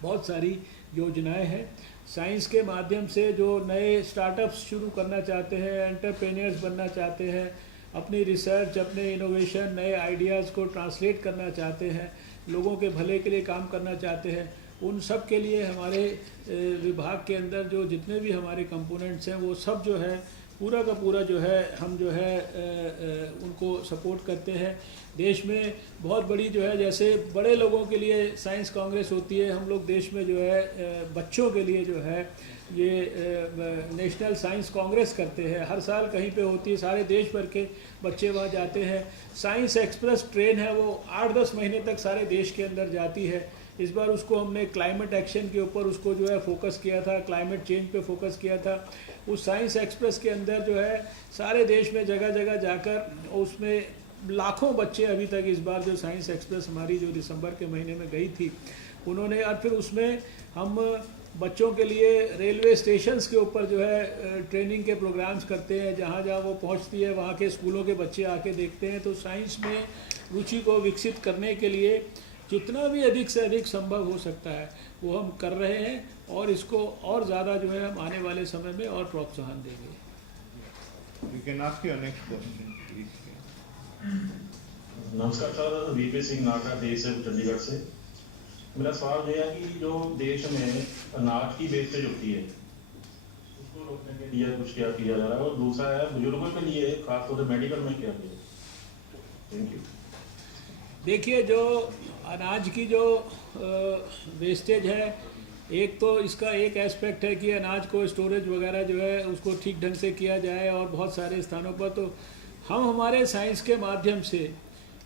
बहुत सारी योजनाएं हैं। साइंस के माध्यम से जो नए स्टार्टअप्स शुरू करना चाहते हैं, एंटरप्रेन्योर्स बनना चाहते हैं, अपनी रिसर्च, अपने इनोवेशन, नए आइडियाज़ को ट्रांसलेट करना चाहते हैं, लोगों के भले के लिए काम करना चाहते हैं, उन सब के लिए हमारे विभाग के अंदर जो जितने भी हमारे कंपोनेंट्स हैं वो सब जो है पूरा का पूरा जो है हम जो है उनको सपोर्ट करते हैं। देश में बहुत बड़ी जो है जैसे बड़े लोगों के लिए साइंस कांग्रेस होती है, हम लोग देश में जो है बच्चों के लिए जो है ये नेशनल साइंस कांग्रेस करते हैं। हर साल कहीं पे होती है, सारे देश भर के बच्चे वहाँ जाते हैं। साइंस एक्सप्रेस ट्रेन है वो 8-10 महीने तक सारे देश के अंदर जाती है। इस बार उसको हमने क्लाइमेट एक्शन के ऊपर उसको जो है फोकस किया था, क्लाइमेट चेंज पे फोकस किया था। उस साइंस एक्सप्रेस के अंदर जो है सारे देश में जगह जगह जाकर उसमें लाखों बच्चे अभी तक इस बार जो साइंस एक्सप्रेस हमारी जो दिसंबर के महीने में गई थी उन्होंने, और फिर उसमें हम बच्चों के लिए रेलवे स्टेशंस के ऊपर जो है ट्रेनिंग के प्रोग्राम्स करते हैं, जहाँ जहाँ वो पहुँचती है वहाँ के स्कूलों के बच्चे आके देखते हैं। तो साइंस में रुचि को विकसित करने के लिए जितना भी अधिक से अधिक संभव हो सकता है वो हम कर रहे हैं, और इसको और ज़्यादा जो है हम आने वाले समय में और प्रोत्साहन देंगे। You can ask your next question, please. नमस्कार सर, वीपी सिंह नाटा देश से चंडीगढ़ से। मेरा सवाल ये है कि जो देश में अनाज की वेस्टेज होती है उसको रोकने के लिए कुछ क्या किया जा रहा है, और दूसरा है बुजुर्गों के लिए खासतौर से मेडिकल में क्या किया। Thank you. देखिए, जो अनाज की जो वेस्टेज है, एक तो इसका एक एस्पेक्ट है कि अनाज को स्टोरेज वगैरह जो है उसको ठीक ढंग से किया जाए, और बहुत सारे स्थानों पर तो हम हमारे साइंस के माध्यम से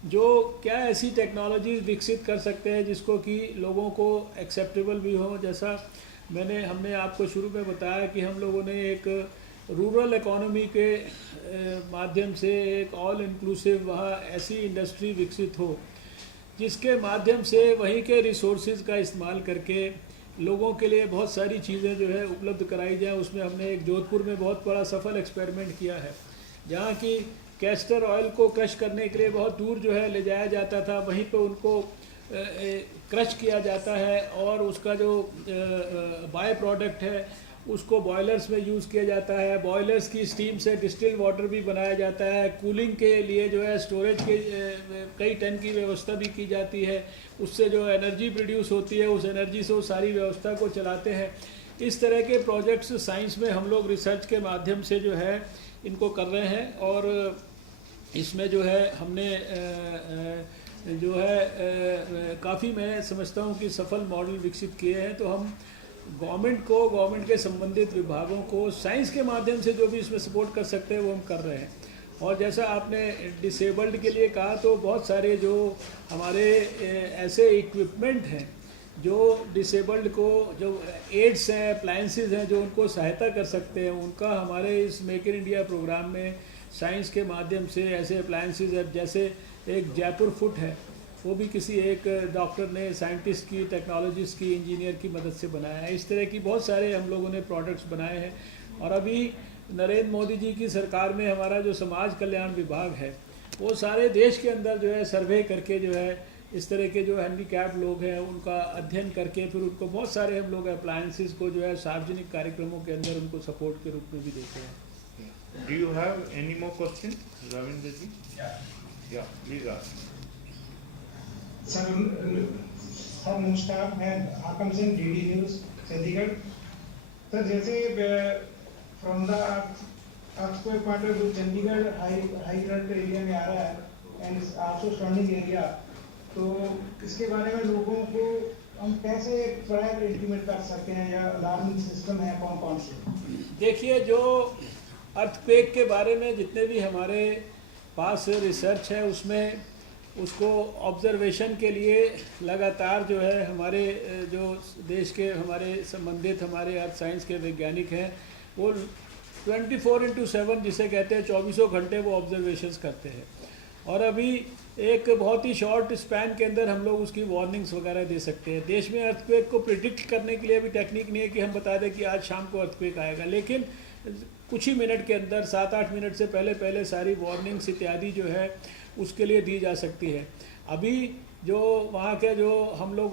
जो क्या ऐसी टेक्नोलॉजी विकसित कर सकते हैं जिसको कि लोगों को एक्सेप्टेबल भी हो। जैसा हमने आपको शुरू में बताया कि हम लोगों ने एक रूरल इकोनॉमी के माध्यम से एक ऑल इंक्लूसिव वहाँ ऐसी इंडस्ट्री विकसित हो जिसके माध्यम से वहीं के रिसोर्सेज का इस्तेमाल करके लोगों के लिए बहुत सारी चीज़ें जो है उपलब्ध कराई जाए। उसमें हमने एक जोधपुर में बहुत बड़ा सफल एक्सपेरिमेंट किया है, जहाँ की कैस्टर ऑयल को क्रश करने के लिए बहुत दूर जो है ले जाया जाता था, वहीं पे उनको क्रश किया जाता है, और उसका जो बाय प्रोडक्ट है उसको बॉयलर्स में यूज़ किया जाता है। बॉयलर्स की स्टीम से डिस्टिल्ड वाटर भी बनाया जाता है। कूलिंग के लिए जो है स्टोरेज के कई टन की व्यवस्था भी की जाती है। उससे जो एनर्जी प्रोड्यूस होती है उस एनर्जी से वो सारी व्यवस्था को चलाते हैं। इस तरह के प्रोजेक्ट्स साइंस में हम लोग रिसर्च के माध्यम से जो है इनको कर रहे हैं, और इसमें जो है हमने जो है काफ़ी मैं समझता हूँ कि सफल मॉडल विकसित किए हैं। तो हम गवर्नमेंट के संबंधित विभागों को साइंस के माध्यम से जो भी इसमें सपोर्ट कर सकते हैं वो हम कर रहे हैं। और जैसा आपने डिसेबल्ड के लिए कहा, तो बहुत सारे जो हमारे ऐसे इक्विपमेंट हैं जो डिसेबल्ड को, जो एड्स हैं, अप्लायंसेस हैं, जो उनको सहायता कर सकते हैं, उनका हमारे इस मेक इन इंडिया प्रोग्राम में साइंस के माध्यम से ऐसे अप्लायंसेस है। जैसे एक जयपुर फुट है, वो भी किसी एक डॉक्टर ने, साइंटिस्ट की, टेक्नोलॉजिस्ट की, इंजीनियर की मदद से बनाया है। इस तरह की बहुत सारे हम लोगों ने प्रोडक्ट्स बनाए हैं। और अभी नरेंद्र मोदी जी की सरकार में हमारा जो समाज कल्याण विभाग है वो सारे देश के अंदर जो है सर्वे करके जो है इस तरह के जो हैंडीकैप लोग हैं उनका अध्ययन करके फिर उनको बहुत सारे हम लोग अप्लायंसेस को जो है सार्वजनिक कार्यक्रमों के अंदर उनको सपोर्ट के रूप में भी देते हैं। Do you have any more questions, Ravindra ji? Yeah, please ask. Sir नमस्कार, मैं Akam Singh, DD news Chandigarh. Sir जैसे from the earthquake point of view Chandigarh high flood area में आ रहा है एंड आल्सो सराउंडिंग एरिया, तो इसके बारे में लोगों को हम कैसे प्रायर इंटीमेट कर सकते हैं, या अलार्मिंग सिस्टम है कौन कौन से? देखिए, जो अर्थक्वेक के बारे में जितने भी हमारे पास रिसर्च है उसमें उसको ऑब्जर्वेशन के लिए लगातार जो है हमारे जो देश के हमारे संबंधित हमारे अर्थ साइंस के वैज्ञानिक हैं वो 24/7 जिसे कहते हैं 24 घंटे वो ऑब्जर्वेशंस करते हैं। और अभी एक बहुत ही शॉर्ट स्पैन के अंदर हम लोग उसकी वार्निंग्स वगैरह दे सकते हैं। देश में अर्थक्वेक को प्रिडिक्ट करने के लिए भी टेक्निक नहीं है कि हम बता दें कि आज शाम को अर्थक्वेक आएगा, लेकिन कुछ ही मिनट के अंदर 7-8 मिनट से पहले पहले सारी वार्निंग्स इत्यादि जो है उसके लिए दी जा सकती है। अभी जो वहाँ के जो हम लोग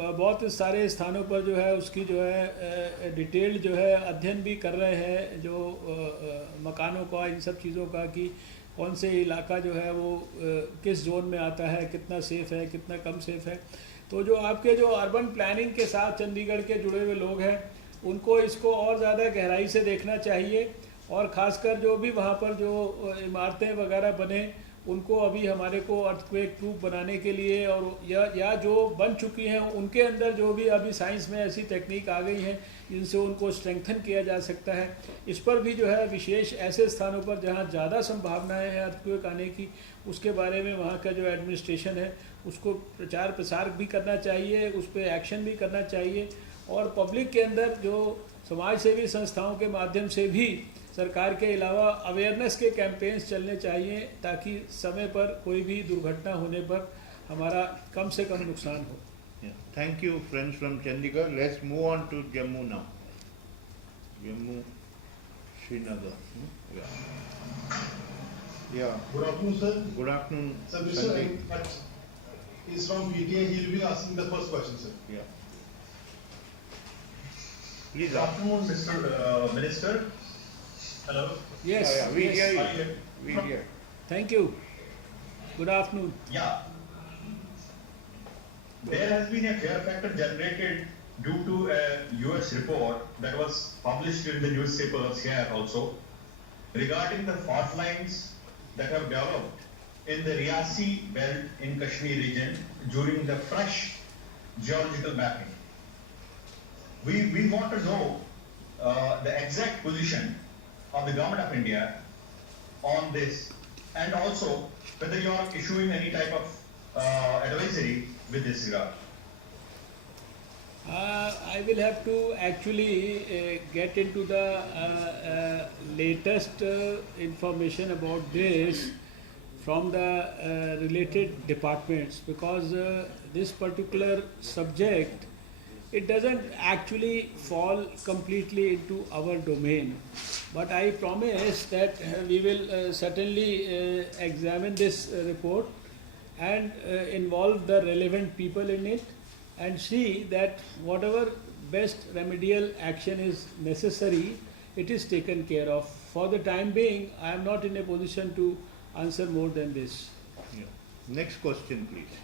बहुत सारे स्थानों पर जो है उसकी जो है डिटेल्ड जो है अध्ययन भी कर रहे हैं, जो मकानों का इन सब चीज़ों का कि कौन से इलाका जो है वो किस जोन में आता है, कितना सेफ़ है, कितना कम सेफ़ है। तो जो आपके जो अर्बन प्लानिंग के साथ चंडीगढ़ के जुड़े हुए लोग हैं उनको इसको और ज़्यादा गहराई से देखना चाहिए, और ख़ासकर जो भी वहाँ पर जो इमारतें वगैरह बने उनको अभी हमारे को अर्थक्वेक प्रूफ बनाने के लिए, और या जो बन चुकी हैं उनके अंदर जो भी अभी साइंस में ऐसी टेक्निक आ गई हैं जिनसे उनको स्ट्रेंथन किया जा सकता है, इस पर भी जो है विशेष ऐसे स्थानों पर जहाँ ज़्यादा संभावनाएं हैं अर्थक्वेक आने की, उसके बारे में वहाँ का जो एडमिनिस्ट्रेशन है उसको प्रचार प्रसार भी करना चाहिए, उस पर एक्शन भी करना चाहिए। और पब्लिक के अंदर जो समाज सेवी संस्थाओं के माध्यम से भी सरकार के अलावा अवेयरनेस के कैंपेन्स चलने चाहिए ताकि समय पर कोई भी दुर्घटना होने पर हमारा कम से कम नुकसान हो। Thank you, friends from Chandigarh. Let's move on to Jammu now. Jammu, Srinagar. Yeah. Good afternoon, sir. Good afternoon. Sir, Mr. Venkat is from PTA. He will be asking the first question, sir. Yeah. Please. Good afternoon, Mr. Minister. Hello. Yes. We yes. hear you. We hear. Thank you. Good afternoon. Yeah. There has been a fear factor generated due to a US report that was published in the newspapers here also regarding the fault lines that have developed in the Riyasi belt in Kashmir region during the fresh geological mapping. We want to know the exact position of the government of India on this, and also whether you are issuing any type of advisory with this regard. I will have to actually get into the latest information about this from the related departments, because this particular subject, it doesn't actually fall completely into our domain. But I promise that we will certainly examine this report and involve the relevant people in it and see that whatever best remedial action is necessary, it is taken care of. For the time being, I am not in a position to answer more than this. Yeah. Next question, please.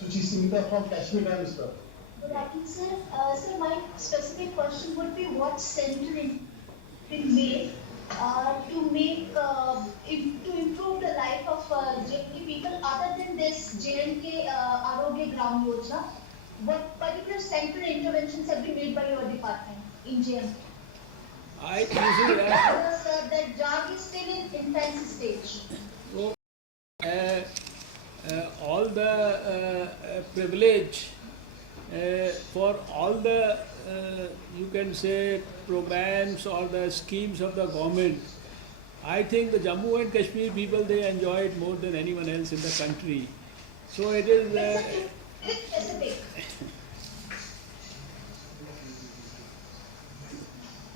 Suchi Simita from Kashmir Times, sir. Good afternoon, sir. Sir, my specific question would be what center been made to make to improve the life of JNK people other than this JNK Arogya Gram Yojana? What particular central interventions have been made by your department in JNK? I usually sir, that JAG is still in infancy stage. So, all the privilege for all the you can say programs or the schemes of the government, I think the Jammu and Kashmir people, they enjoy it more than anyone else in the country. So it is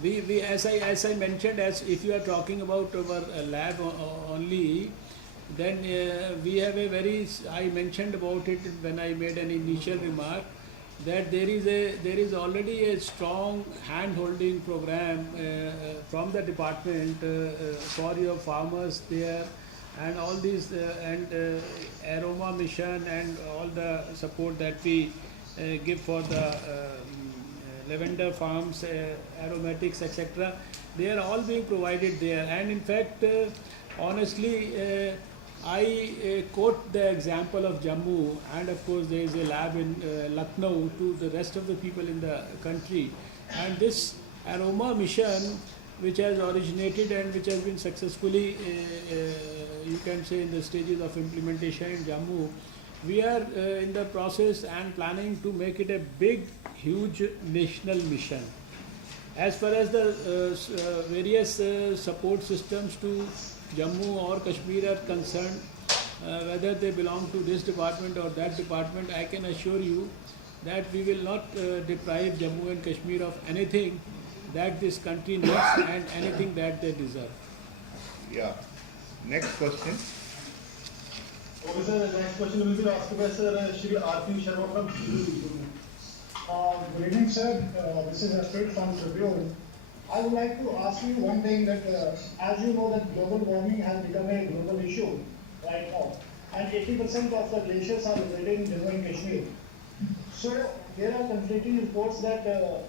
we as I mentioned, as if you are talking about our lab only, then we have a very, I mentioned about it when I made an initial remark, that there is already a strong hand-holding program from the department for your farmers there, and all these and aroma mission and all the support that we give for the lavender farms, aromatics, etc. They are all being provided there, and in fact, honestly, I quote the example of Jammu, and of course there is a lab in Lucknow to the rest of the people in the country, and this aroma mission which has originated and which has been successfully, you can say, in the stages of implementation in Jammu. We are in the process and planning to make it a big, huge national mission. As far as the various support systems to Jammu or Kashmir are concerned, whether they belong to this department or that department, I can assure you that we will not deprive Jammu and Kashmir of anything that this country needs and anything that they deserve. Yeah. Next question. Okay, sir, the next question will be asked by Sir Shri R.P. Sharma from Good evening, sir. This is Astrid from Tribune. I would like to ask you one thing that, as you know, that global warming has become a global issue right now, and 80% of the glaciers are located in Jammu and Kashmir. So there are conflicting reports that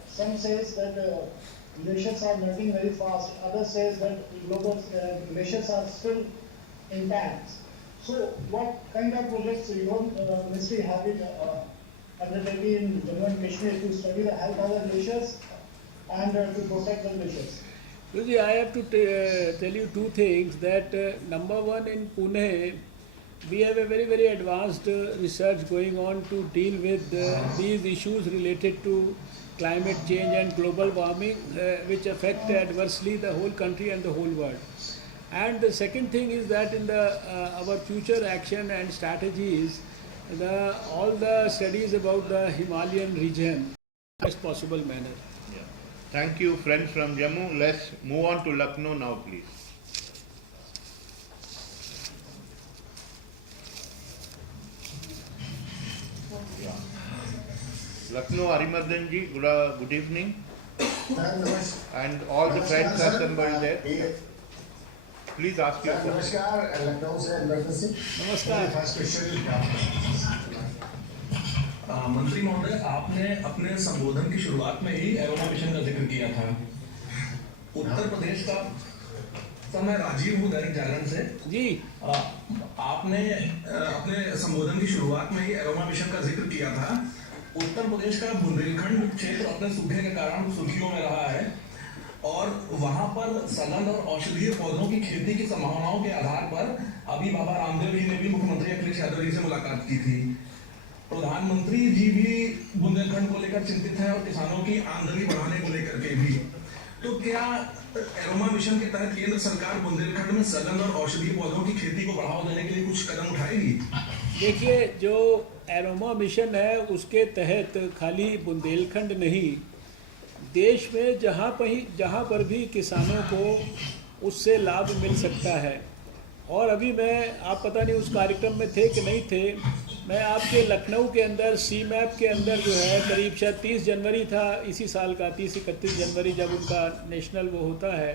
some says that glaciers are melting very fast, others says that global glaciers are still intact. So what kind of projects your ministry have been undertaking in Jammu and Kashmir to study the health of the glaciers and to protect the glaciers? Lucy, I have to tell you two things. That number one, in Pune, we have a very, very advanced research going on to deal with these issues related to climate change and global warming, which affect adversely the whole country and the whole world. And the second thing is that in our future action and strategies, all the studies about the Himalayan region, best possible manner. Yeah. Thank you, friends from Jammu. Let's move on to Lucknow now, please. Yeah. Lucknow, Arimardan ji, good evening. And all the friends assembled there. Please ask your question. नमस्कार, लखनऊ से अनवर सिंह। नमस्कार। First question मंत्री महोदय, आपने अपने संबोधन की शुरुआत में ही एरोमा मिशन का जिक्र किया था। उत्तर प्रदेश का मैं राजीव हूँ दैनिक जागरण से जी। आपने अपने संबोधन की शुरुआत में ही एरोमा मिशन का जिक्र किया था। उत्तर प्रदेश का बुंदेलखंड क्षेत्र अपने सूखे के कारण सुर्खियों में रहा है और वहां पर सघन और औषधीय पौधों की खेती की संभावनाओं के आधार पर अभी बाबा रामदेव जी ने भी मुख्यमंत्री अखिलेश यादव जी से मुलाकात की थी। प्रधानमंत्री जी भी बुंदेलखंड को लेकर चिंतित हैं और किसानों की आमदनी बढ़ाने को लेकर के भी। तो क्या एरोमा मिशन के तहत केंद्र सरकार बुंदेलखंड में सघन और औषधीय पौधों की खेती को बढ़ावा देने के लिए कुछ कदम उठाएगी? देखिए, जो एरोमा मिशन है उसके तहत खाली बुंदेलखंड नहीं, देश में जहाँ पर भी किसानों को उससे लाभ मिल सकता है। और अभी आप पता नहीं उस कार्यक्रम में थे कि नहीं थे, मैं आपके लखनऊ के अंदर सी मैप के अंदर जो है करीब शायद 30 जनवरी था इसी साल का, 30-31 जनवरी जब उनका नेशनल वो होता है,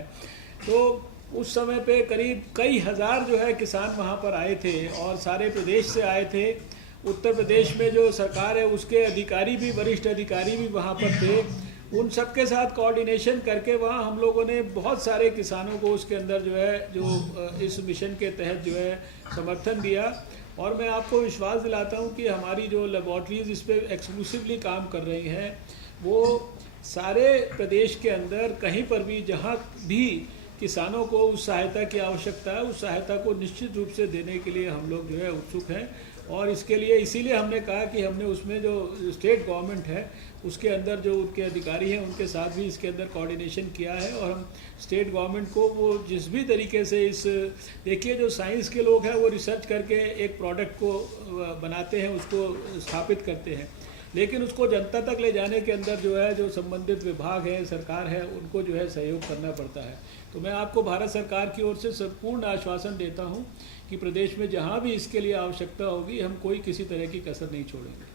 तो उस समय पे करीब कई हज़ार जो है किसान वहाँ पर आए थे और सारे प्रदेश से आए थे। उत्तर प्रदेश में जो सरकार है उसके अधिकारी भी, वरिष्ठ अधिकारी भी वहाँ पर थे। उन सब के साथ कोऑर्डिनेशन करके वहाँ हम लोगों ने बहुत सारे किसानों को उसके अंदर जो इस मिशन के तहत जो है समर्थन दिया। और मैं आपको विश्वास दिलाता हूँ कि हमारी जो लेबॉर्ट्रीज इस पर एक्सक्लूसिवली काम कर रही हैं, वो सारे प्रदेश के अंदर कहीं पर भी जहाँ भी किसानों को उस सहायता की आवश्यकता है, उस सहायता को निश्चित रूप से देने के लिए हम लोग जो है उत्सुक हैं। और इसके लिए इसीलिए हमने कहा कि हमने उसमें जो स्टेट गवर्नमेंट है उसके अंदर जो उनके अधिकारी हैं उनके साथ भी इसके अंदर कोऑर्डिनेशन किया है। और हम स्टेट गवर्नमेंट को वो जिस भी तरीके से देखिए, जो साइंस के लोग हैं वो रिसर्च करके एक प्रोडक्ट को बनाते हैं, उसको स्थापित करते हैं, लेकिन उसको जनता तक ले जाने के अंदर जो संबंधित विभाग है, सरकार है, उनको जो है सहयोग करना पड़ता है। तो मैं आपको भारत सरकार की ओर से संपूर्ण आश्वासन देता हूं कि प्रदेश में जहां भी इसके लिए आवश्यकता होगी हम कोई किसी तरह की कसर नहीं छोड़ेंगे।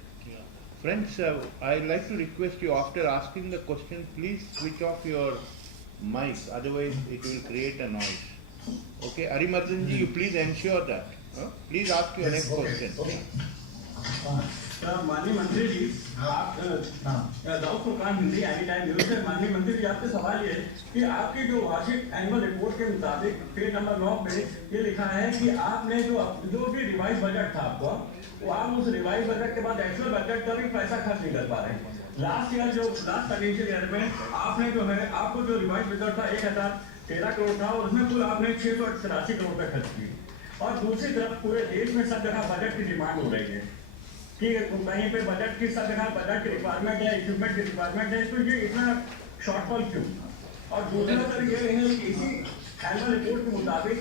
Friends, I'd like to request you, after asking the question, please switch off your mics, otherwise it will create a noise. Okay, Arimardan ji, you please ensure that. Please ask your next question. माननीय मंत्री जी, आप Dawood Furqan Hindi any time news से। माननीय मंत्री जी, आपसे सवाल ये कि आपकी जो वार्षिक एनुअल रिपोर्ट के मुताबिक पेज नंबर 9 पे ये लिखा है कि आपने जो भी रिवाइज बजट था आपका, वो आप उस रिवाइज बजट के बाद एक्चुअल बजट का भी पैसा खर्च नहीं कर पा रहे हैं। लास्ट फाइनेंशियल ईयर में आपने जो है, आपको जो रिवाइज रिजल्ट था 1013 करोड़ था और उसमें कुल आपने 688 करोड़ रुपए खर्च किए। और दूसरी तरफ पूरे देश में सब जगह बजट की डिमांड हो रही है कि कहीं पे बजट की, सब जगह बजट की रिक्वायरमेंट है, इक्विपमेंट की रिक्वायरमेंट है, तो ये इतना शॉर्टफॉल क्यों? और दूसरी तरफ ये है कि इसी एनुअल रिपोर्ट के मुताबिक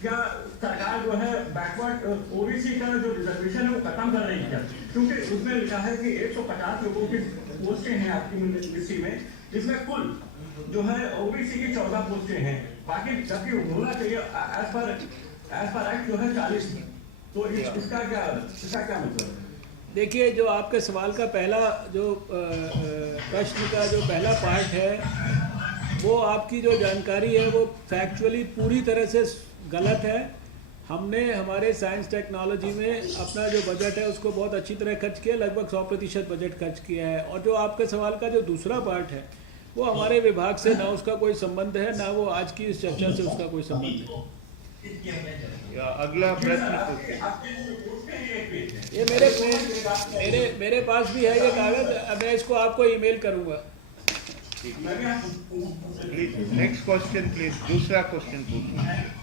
क्या सरकार जो है बैकवर्ड ओबीसी का जो रिजर्वेशन है वो खत्म कर रही है? क्योंकि उसमें लिखा है कि 150 लोगों की पोस्टें हैं आपकी मिनिस्ट्री में, जिसमें कुल जो है ओबीसी की 14 पोस्टें हैं, बाकी जबकि होना चाहिए एज पर एक्ट जो है 40। तो इसका क्या मतलब है? देखिए, जो आपके सवाल का पहला जो प्रश्न का जो पहला पार्ट है, वो आपकी जो जानकारी है वो फैक्चुअली पूरी तरह से गलत है। हमने हमारे साइंस टेक्नोलॉजी में अपना जो बजट है उसको बहुत अच्छी तरह खर्च किया, लगभग 100% बजट खर्च किया है। और जो आपके सवाल का जो दूसरा पार्ट है वो हमारे विभाग से ना उसका कोई संबंध है, ना वो आज की इस चर्चा से उसका कोई संबंध है। अगला प्रश्न ये मेरे पास भी है ये कागज, मैं इसको आपको ईमेल करूंगा। प्लीज नेक्स्ट क्वेश्चन प्लीज, दूसरा क्वेश्चन पूछिए।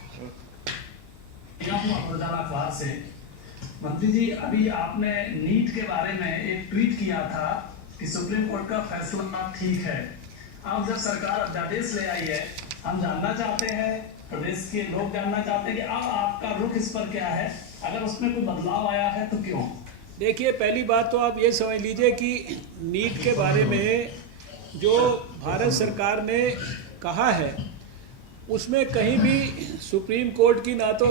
अखबार से मंत्री जी, अभी आपने नीट के बारे में एक ट्वीट किया था कि सुप्रीम कोर्ट का फैसला ठीक है। अब जब सरकार अध्यादेश ले आई है, हम जानना चाहते हैं, प्रदेश के लोग जानना चाहते हैं कि अब आपका रुख इस पर क्या है, अगर उसमें कोई बदलाव आया है तो क्यों? देखिए, पहली बात तो आप ये समझ लीजिए कि नीट के बारे में जो भारत सरकार ने कहा है उसमें कहीं भी सुप्रीम कोर्ट की ना तो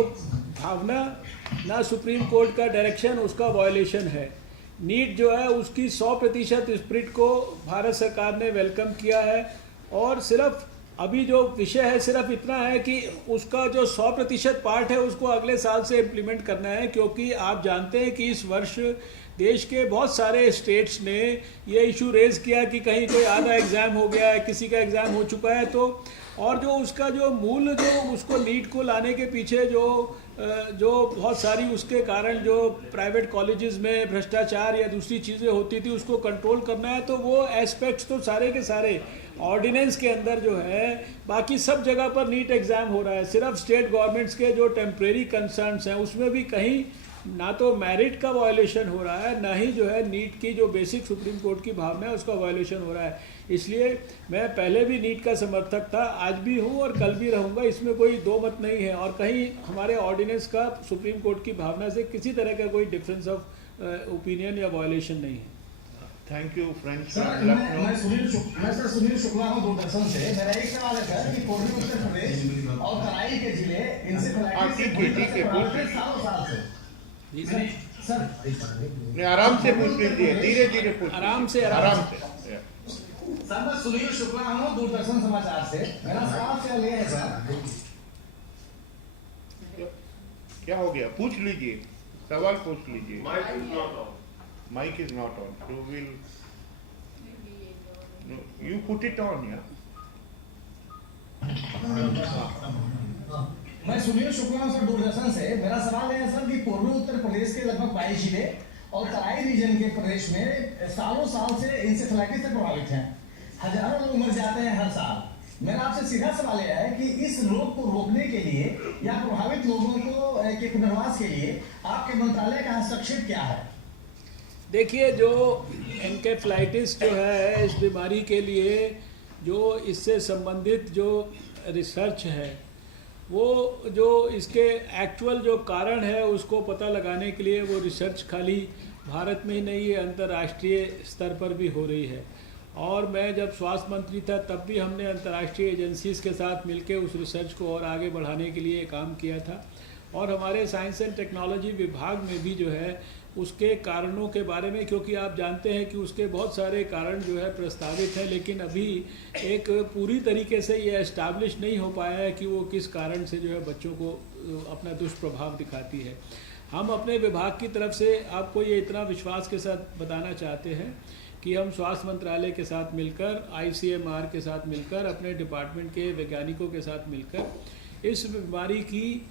भावना ना सुप्रीम कोर्ट का डायरेक्शन उसका वायलेशन है। नीट जो है उसकी 100% स्पिरिट को भारत सरकार ने वेलकम किया है। और सिर्फ अभी जो विषय है सिर्फ इतना है कि उसका जो 100% पार्ट है उसको अगले साल से इम्प्लीमेंट करना है, क्योंकि आप जानते हैं कि इस वर्ष देश के बहुत सारे स्टेट्स ने ये इशू रेज किया कि कहीं कोई आधा एग्ज़ाम हो गया है, किसी का एग्ज़ाम हो चुका है। तो और जो उसका जो मूल जो उसको नीट को लाने के पीछे जो बहुत सारी उसके कारण जो प्राइवेट कॉलेजेस में भ्रष्टाचार या दूसरी चीज़ें होती थी उसको कंट्रोल करना है, तो वो एस्पेक्ट्स तो सारे के सारे ऑर्डिनेंस के अंदर जो है, बाकी सब जगह पर नीट एग्ज़ाम हो रहा है। सिर्फ स्टेट गवर्नमेंट्स के जो टेम्परेरी कंसर्न्स हैं उसमें भी कहीं ना तो मेरिट का वायलेशन हो रहा है, ना ही जो है नीट की जो बेसिक सुप्रीम कोर्ट की भावना है उसका वायलेशन हो रहा है। इसलिए मैं पहले भी नीट का समर्थक था, आज भी हूँ और कल भी रहूँगा, इसमें कोई दो मत नहीं है। और कहीं हमारे ऑर्डिनेंस का सुप्रीम कोर्ट की भावना से किसी तरह का कोई डिफरेंस ऑफ ओपिनियन या वायलेशन नहीं है। Thank you friends. मैं सुनील शुक्ला हूँ दूरदर्शन से। मेरा एक सवाल है सर कि पूर्वी उत्तर प्रदेश और तराई के जिले इंसेफेलाइटिस सालों साल से सर आराम से पूछ लीजिए, धीरे धीरे पूछ, आराम से। सर मैं सुनील शुक्ला हूँ दूरदर्शन समाचार से। मेरा सवाल से ये है सर, क्या हो गया, पूछ लीजिए, सवाल पूछ लीजिए। Mike is not on, you will you put it on. या मैं सुनील शुक्ला हूं सर दूरदर्शन से। मेरा सवाल है सर कि पूर्वी उत्तर प्रदेश के लगभग 22 जिले और तराई रीजन के प्रदेश में सालों साल से इंसेफेलाइटिस से प्रभावित हैं। हजारों लोग मर जाते हैं हर साल। मेरा आपसे सीधा सवाल यह है कि इस रोग को रोकने के लिए या प्रभावित लोगों को के पुनर्वास के लिए आपके मंत्रालय का हस्तक्षेप क्या है? देखिए, जो एन्केफेलाइटिस जो है, इस बीमारी के लिए जो इससे संबंधित जो रिसर्च है, वो जो इसके एक्चुअल जो कारण है उसको पता लगाने के लिए वो रिसर्च खाली भारत में ही नहीं है, अंतर्राष्ट्रीय स्तर पर भी हो रही है। और मैं जब स्वास्थ्य मंत्री था तब भी हमने अंतर्राष्ट्रीय एजेंसीज के साथ मिलकर उस रिसर्च को और आगे बढ़ाने के लिए काम किया था। और हमारे साइंस एंड टेक्नोलॉजी विभाग में भी जो है उसके कारणों के बारे में, क्योंकि आप जानते हैं कि उसके बहुत सारे कारण जो है प्रस्तावित हैं, लेकिन अभी एक पूरी तरीके से ये एस्टैब्लिश नहीं हो पाया है कि वो किस कारण से जो है बच्चों को अपना दुष्प्रभाव दिखाती है। हम अपने विभाग की तरफ से आपको ये इतना विश्वास के साथ बताना चाहते हैं कि हम स्वास्थ्य मंत्रालय के साथ मिलकर, ICMR के साथ मिलकर, अपने डिपार्टमेंट के वैज्ञानिकों के साथ मिलकर इस बीमारी की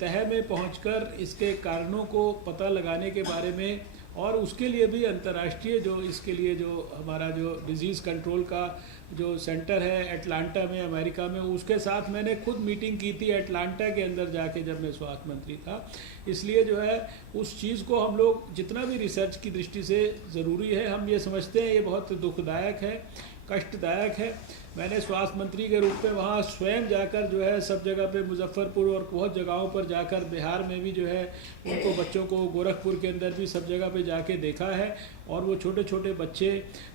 तह में पहुंचकर इसके कारणों को पता लगाने के बारे में और उसके लिए भी अंतर्राष्ट्रीय जो इसके लिए जो हमारा जो डिजीज़ कंट्रोल का जो सेंटर है एटलांटा में अमेरिका में, उसके साथ मैंने खुद मीटिंग की थी एटलांटा के अंदर जाके जब मैं स्वास्थ्य मंत्री था। इसलिए जो है उस चीज़ को हम लोग जितना भी रिसर्च की दृष्टि से ज़रूरी है, हम ये समझते हैं ये बहुत दुखदायक है, कष्टदायक है। मैंने स्वास्थ्य मंत्री के रूप में वहाँ स्वयं जाकर जो है सब जगह पे मुजफ्फरपुर और बहुत जगहों पर जाकर, बिहार में भी जो है उनको बच्चों को, गोरखपुर के अंदर भी सब जगह पे जाके देखा है। और वो छोटे छोटे बच्चे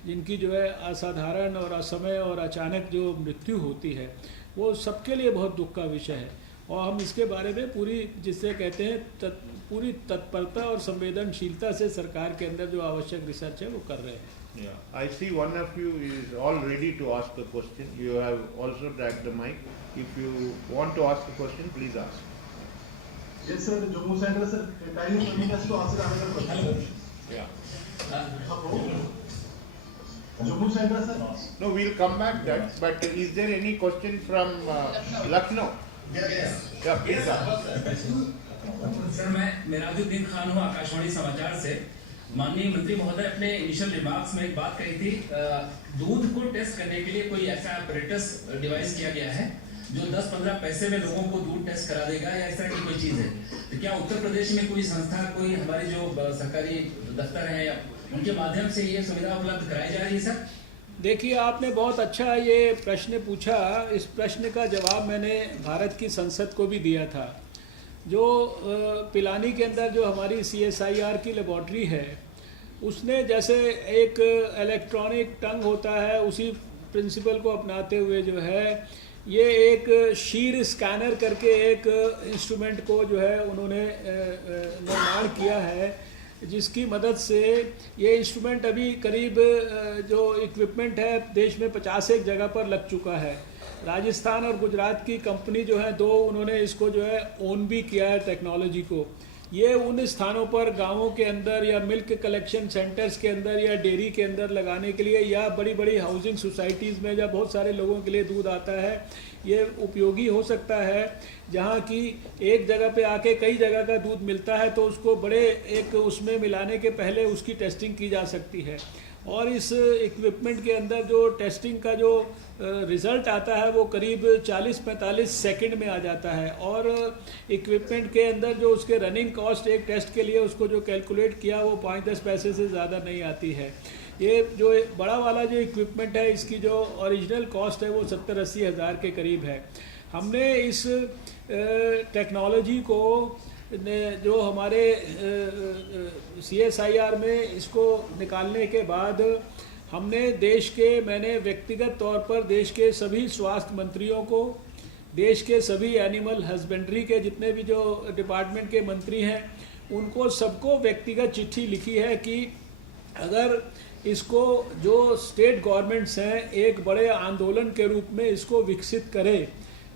जिनकी जो है असाधारण और असमय और अचानक जो मृत्यु होती है, वो सबके लिए बहुत दुख का विषय है। और हम इसके बारे में पूरी, जिससे कहते हैं पूरी तत्परता और संवेदनशीलता से सरकार के अंदर जो आवश्यक रिसर्च है वो कर रहे हैं। Yeah, I see one of you is all ready to ask a question. You have also tagged the mic. If you want to ask a question, please ask. Yes, sir. Jammu Center, sir. Time is coming us to answer another question. Yeah. Jammu Center, sir. No, we'll come back that. But is there any question from Lucknow? Yes. Yeah, please ask. Sir, मैं मेराजुद्दीन खान हूँ आकाशवाणी समाचार से। माननीय मंत्री महोदय, अपने initial remarks में एक बात कही थी, दूध को टेस्ट करने के लिए कोई ऐसा अपरेटस डिवाइस किया गया है जो 10-15 पैसे में लोगों को दूध टेस्ट करा देगा, या ऐसा की कोई चीज़ है? तो क्या उत्तर प्रदेश में कोई संस्था, कोई हमारी जो सरकारी दफ्तर हैं, उनके माध्यम से ये सुविधा उपलब्ध कराई जा रही है सर? देखिए, आपने बहुत अच्छा ये प्रश्न पूछा। इस प्रश्न का जवाब मैंने भारत की संसद को भी दिया था। जो पिलानी के अंदर जो हमारी CSIR की लेबॉर्ट्री है, उसने जैसे एक इलेक्ट्रॉनिक टंग होता है, उसी प्रिंसिपल को अपनाते हुए जो है ये एक शीर स्कैनर करके एक इंस्ट्रूमेंट को जो है उन्होंने निर्माण किया है, जिसकी मदद से ये इंस्ट्रूमेंट अभी करीब जो इक्विपमेंट है देश में 51 जगह पर लग चुका है। राजस्थान और गुजरात की कंपनी जो है दो, उन्होंने इसको जो है ओन भी किया है टेक्नोलॉजी को। ये उन स्थानों पर गांवों के अंदर या मिल्क कलेक्शन सेंटर्स के अंदर या डेयरी के अंदर लगाने के लिए, या बड़ी बड़ी हाउसिंग सोसाइटीज़ में जब बहुत सारे लोगों के लिए दूध आता है, ये उपयोगी हो सकता है। जहाँ की एक जगह पे आके कई जगह का दूध मिलता है तो उसको बड़े एक उसमें मिलाने के पहले उसकी टेस्टिंग की जा सकती है। और इस इक्विपमेंट के अंदर जो टेस्टिंग का जो रिज़ल्ट आता है वो करीब 40-45 सेकंड में आ जाता है। और इक्विपमेंट के अंदर जो उसके रनिंग कॉस्ट एक टेस्ट के लिए उसको जो कैलकुलेट किया वो 5-10 पैसे से ज़्यादा नहीं आती है। ये जो बड़ा वाला जो इक्विपमेंट है, इसकी जो ओरिजिनल कॉस्ट है वो 70-80 हज़ार के करीब है। हमने इस टेक्नोलॉजी को जो हमारे CSIR में इसको निकालने के बाद हमने देश के, मैंने व्यक्तिगत तौर पर देश के सभी स्वास्थ्य मंत्रियों को, देश के सभी एनिमल हस्बेंड्री के जितने भी जो डिपार्टमेंट के मंत्री हैं, उनको सबको व्यक्तिगत चिट्ठी लिखी है कि अगर इसको जो स्टेट गवर्नमेंट्स हैं एक बड़े आंदोलन के रूप में इसको विकसित करें,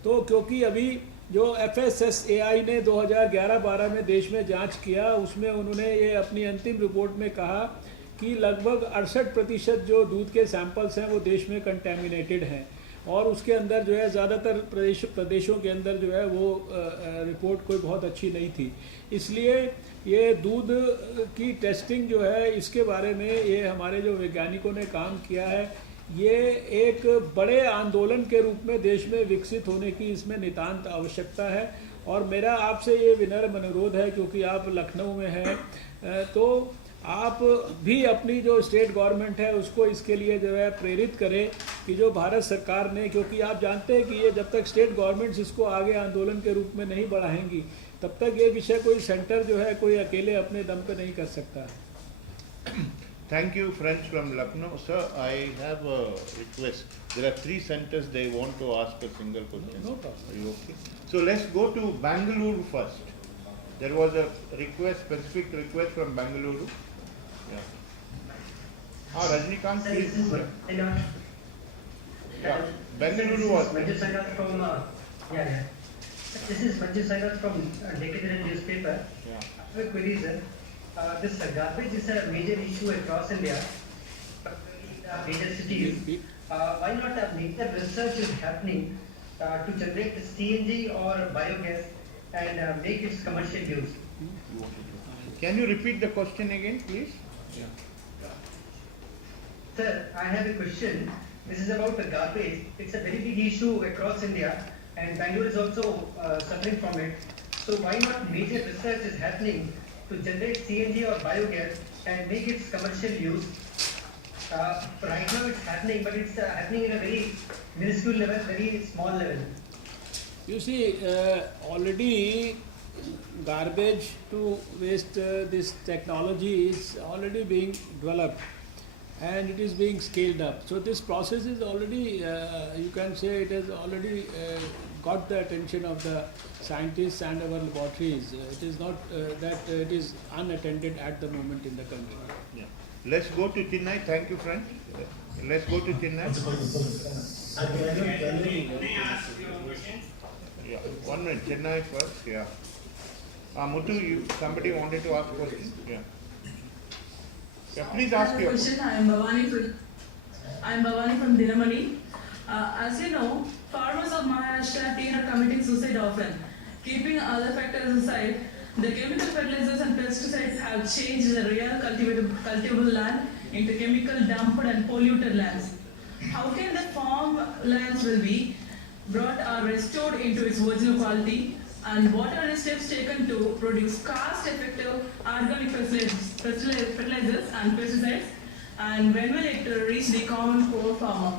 तो क्योंकि अभी जो FSSAI ने 2011-12 में देश में जांच किया, उसमें उन्होंने ये अपनी अंतिम रिपोर्ट में कहा कि लगभग 68% जो दूध के सैंपल्स हैं वो देश में कंटेमिनेटेड हैं। और उसके अंदर जो है ज़्यादातर प्रदेशों के अंदर जो है वो रिपोर्ट कोई बहुत अच्छी नहीं थी। इसलिए ये दूध की टेस्टिंग जो है, इसके बारे में ये हमारे जो वैज्ञानिकों ने काम किया है, ये एक बड़े आंदोलन के रूप में देश में विकसित होने की इसमें नितांत आवश्यकता है। और मेरा आपसे ये विनम्र अनुरोध है, क्योंकि आप लखनऊ में हैं, तो आप भी अपनी जो स्टेट गवर्नमेंट है उसको इसके लिए जो है प्रेरित करें कि जो भारत सरकार ने, क्योंकि आप जानते हैं कि ये जब तक स्टेट गवर्नमेंट्स इसको आगे आंदोलन के रूप में नहीं बढ़ाएंगी, तब तक ये विषय कोई सेंटर जो है कोई अकेले अपने दम पे नहीं कर सकता। Thank you, friends from Lucknow. Sir, I have a request. There are 3 centers they want to ask a single question. No problem. Are you okay? So let's go to Bangalore first. There was a request, specific request from Bangalore. Yeah. Rajnikant, please. Yeah. Bangalore was. Manju Sagar from This is Manju Sagar from Deccan newspaper. Yeah. I have a query, sir. This garbage is a major issue across India, major cities. Why not make the research is happening to generate CNG or biogas and make its commercial use? Can you repeat the question again, please? Sir, I have a question. This is about the garbage. It's a very big issue across India, and Bangalore is also suffering from it. So why not major research is happening to generate CNG or biogas and make its commercial use? Right now it's happening, but it's happening in a very minuscule level, very small level. You see, already garbage to waste, this technology is already being developed and it is being scaled up. So this process is already, you can say it has already got the attention of the scientists and our laboratories. It is not that it is unattended at the moment in the country. Yeah. Let's go to Chennai. Thank you, friend. Let's go to Chennai. Yeah, 1 minute. Chennai first. Yeah. Muthu, somebody wanted to ask a question. Yeah. Yeah, please ask your question. I am Bhavani from Dinamani. As you know, farmers of Maharashtra tea are committing suicide often. Keeping other factors aside, the chemical fertilizers and pesticides have changed the real cultivable land into chemical dumped and polluted lands. How can the farm lands will be brought or restored into its original quality, and what are the steps taken to produce cost-effective organic fertilizers and pesticides, and when will it reach the common poor farmer?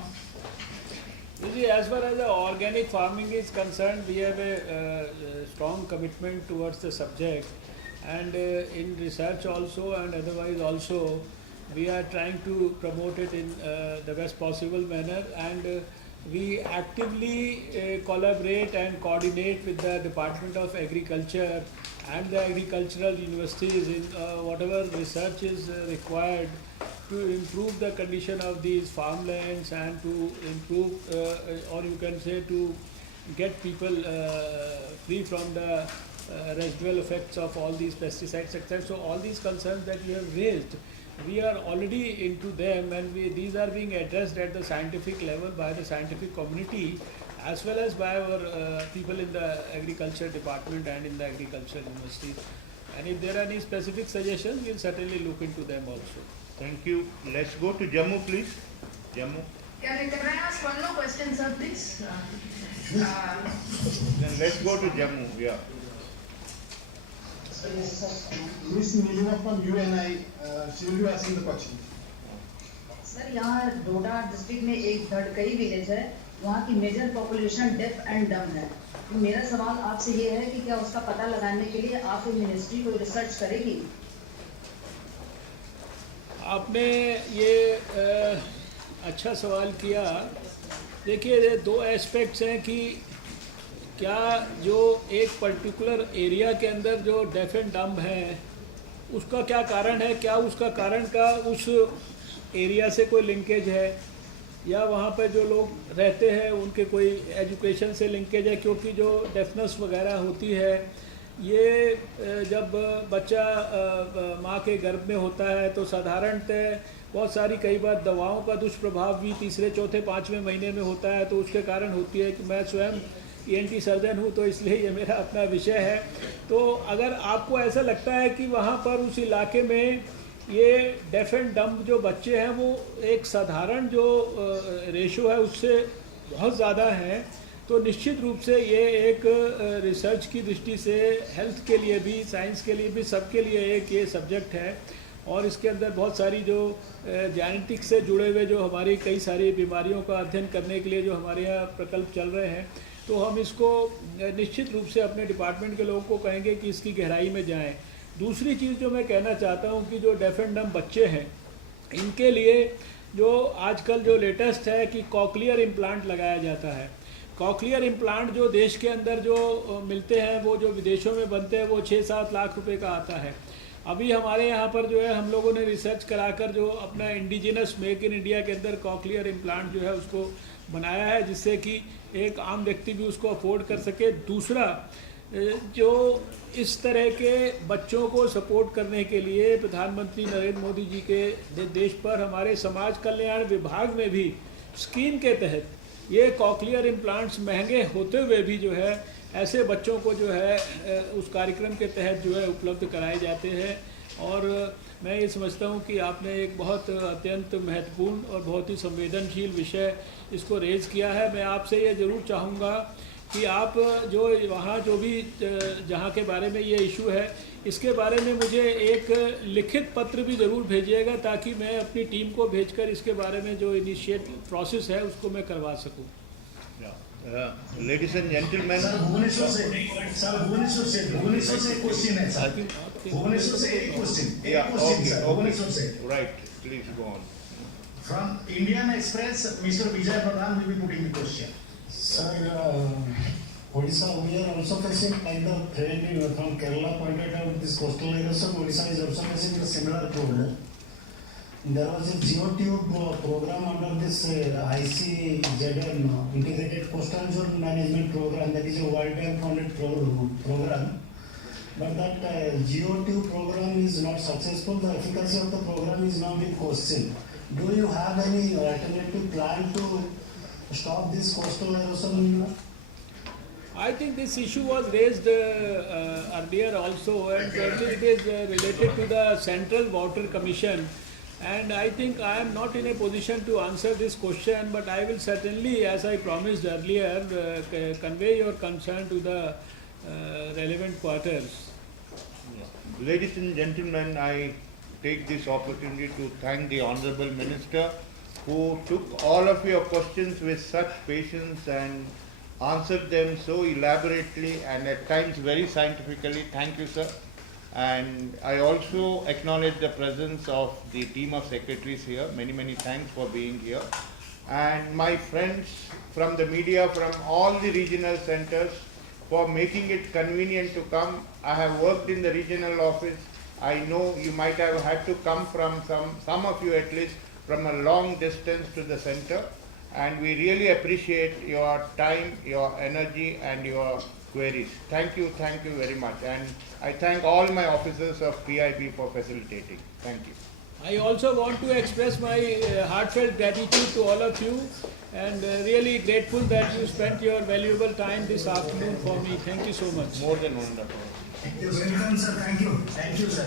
You see, as far as the organic farming is concerned, we have a strong commitment towards the subject, and in research also and otherwise also we are trying to promote it in the best possible manner, and we actively collaborate and coordinate with the Department of Agriculture and the agricultural universities in whatever research is required to improve the condition of these farmlands and to improve, or you can say to get people free from the residual effects of all these pesticides, etc. So all these concerns that you have raised, we are already into them, and these are being addressed at the scientific level by the scientific community as well as by our people in the agriculture department and in the agriculture universities. And if there are any specific suggestions, we'll certainly look into them also. Thank you. Let's go to Jammu, please. Jammu. Can I ask one more question, sir, please? Then let's go to Jammu. Yeah. Miss Nilima from UNI, she will be asking the question. Sir यहाँ डोडा district में एक धड़कई village है, वहाँ की major population deaf and डम है। तो मेरा सवाल आपसे ये है कि क्या उसका पता लगाने के लिए आपकी मिनिस्ट्री कोई रिसर्च करेगी? आपने ये अच्छा सवाल किया। देखिए, दो एस्पेक्ट्स हैं कि क्या जो एक पर्टिकुलर एरिया के अंदर जो डेफ एंड डम है उसका क्या कारण है, क्या उसका कारण का उस एरिया से कोई लिंकेज है, या वहाँ पर जो लोग रहते हैं उनके कोई एजुकेशन से लिंकेज है, क्योंकि जो डेफनेस वगैरह होती है ये जब बच्चा माँ के गर्भ में होता है तो साधारणतः बहुत सारी कई बार दवाओं का दुष्प्रभाव भी तीसरे चौथे पाँचवें महीने में होता है, तो उसके कारण होती है कि मैं स्वयं ENT सर्जन हूँ तो इसलिए ये मेरा अपना विषय है। तो अगर आपको ऐसा लगता है कि वहाँ पर उस इलाके में ये डेफ एंड डम्ब जो बच्चे हैं वो एक साधारण जो रेशो है उससे बहुत ज़्यादा है, तो निश्चित रूप से ये एक रिसर्च की दृष्टि से हेल्थ के लिए भी, साइंस के लिए भी, सबके लिए एक ये सब्जेक्ट है। और इसके अंदर बहुत सारी जो जेनेटिक्स से जुड़े हुए जो हमारी कई सारी बीमारियों का अध्ययन करने के लिए जो हमारे यहाँ प्रकल्प चल रहे हैं, तो हम इसको निश्चित रूप से अपने डिपार्टमेंट के लोगों को कहेंगे कि इसकी गहराई में जाएं। दूसरी चीज़ जो मैं कहना चाहता हूँ कि जो डेफ एंड डम्ब बच्चे हैं इनके लिए जो आजकल जो लेटेस्ट है कि कॉक्लियर इम्प्लांट लगाया जाता है। कॉक्लियर इम्प्लांट जो देश के अंदर जो मिलते हैं वो जो विदेशों में बनते हैं वो 6-7 लाख रुपए का आता है। अभी हमारे यहाँ पर जो है हम लोगों ने रिसर्च कराकर जो अपना इंडिजिनस मेक इन इंडिया के अंदर कॉक्लियर इम्प्लांट जो है उसको बनाया है, जिससे कि एक आम व्यक्ति भी उसको अफोर्ड कर सके। दूसरा, जो इस तरह के बच्चों को सपोर्ट करने के लिए प्रधानमंत्री नरेंद्र मोदी जी के निर्देश पर हमारे समाज कल्याण विभाग में भी स्कीम के तहत ये कॉक्लियर इम्प्लांट्स महंगे होते हुए भी जो है ऐसे बच्चों को जो है उस कार्यक्रम के तहत जो है उपलब्ध कराए जाते हैं। और मैं ये समझता हूँ कि आपने एक बहुत अत्यंत महत्वपूर्ण और बहुत ही संवेदनशील विषय इसको रेज़ किया है। मैं आपसे ये ज़रूर चाहूँगा कि आप जो वहाँ जो भी जहाँ के बारे में ये इशू है, इसके बारे में मुझे एक लिखित पत्र भी ज़रूर भेजिएगा, ताकि मैं अपनी टीम को भेजकर इसके बारे में जो इनिशिएट प्रोसेस है उसको मैं करवा सकूँ। Ladies and gentlemen, भुवनेश्वर से एक क्वेश्चन है सर। भुवनेश्वर से एक क्वेश्चन भुवनेश्वर से। Right, please go on. From Indian Express, Mr. Vijay Vardhan will be putting the question. Sir, Odisha, we are also facing like the threat from Kerala pointed out this coastal areas of Odisha is also facing a similar problem. There was a geotube program under this ICZM, Integrated Coastal Zone Management Program, that is a World Bank funded program. But that geotube program is not successful. The efficacy of the program is now in question. Do you have any alternative plan to stop this coastal erosion? I think this issue was raised earlier also, and it is related to the Central Water Commission. And I think I am not in a position to answer this question, but I will certainly, as I promised earlier, convey your concern to the relevant quarters. Ladies and gentlemen, I take this opportunity to thank the Honorable Minister, who took all of your questions with such patience and answered them so elaborately and at times very scientifically. Thank you, sir. And I also acknowledge the presence of the team of secretaries here. Many, many thanks for being here. And my friends from the media, from all the regional centers, for making it convenient to come. I have worked in the regional office. I know you might have had to come from some of you at least, from a long distance to the center. And we really appreciate your time, your energy and your queries. Thank you very much. And I thank all my officers of PIB for facilitating. Thank you. I also want to express my heartfelt gratitude to all of you, and really grateful that you spent your valuable time this afternoon for me. Thank you so much. More than wonderful. Welcome, sir. Thank you. Thank you, sir.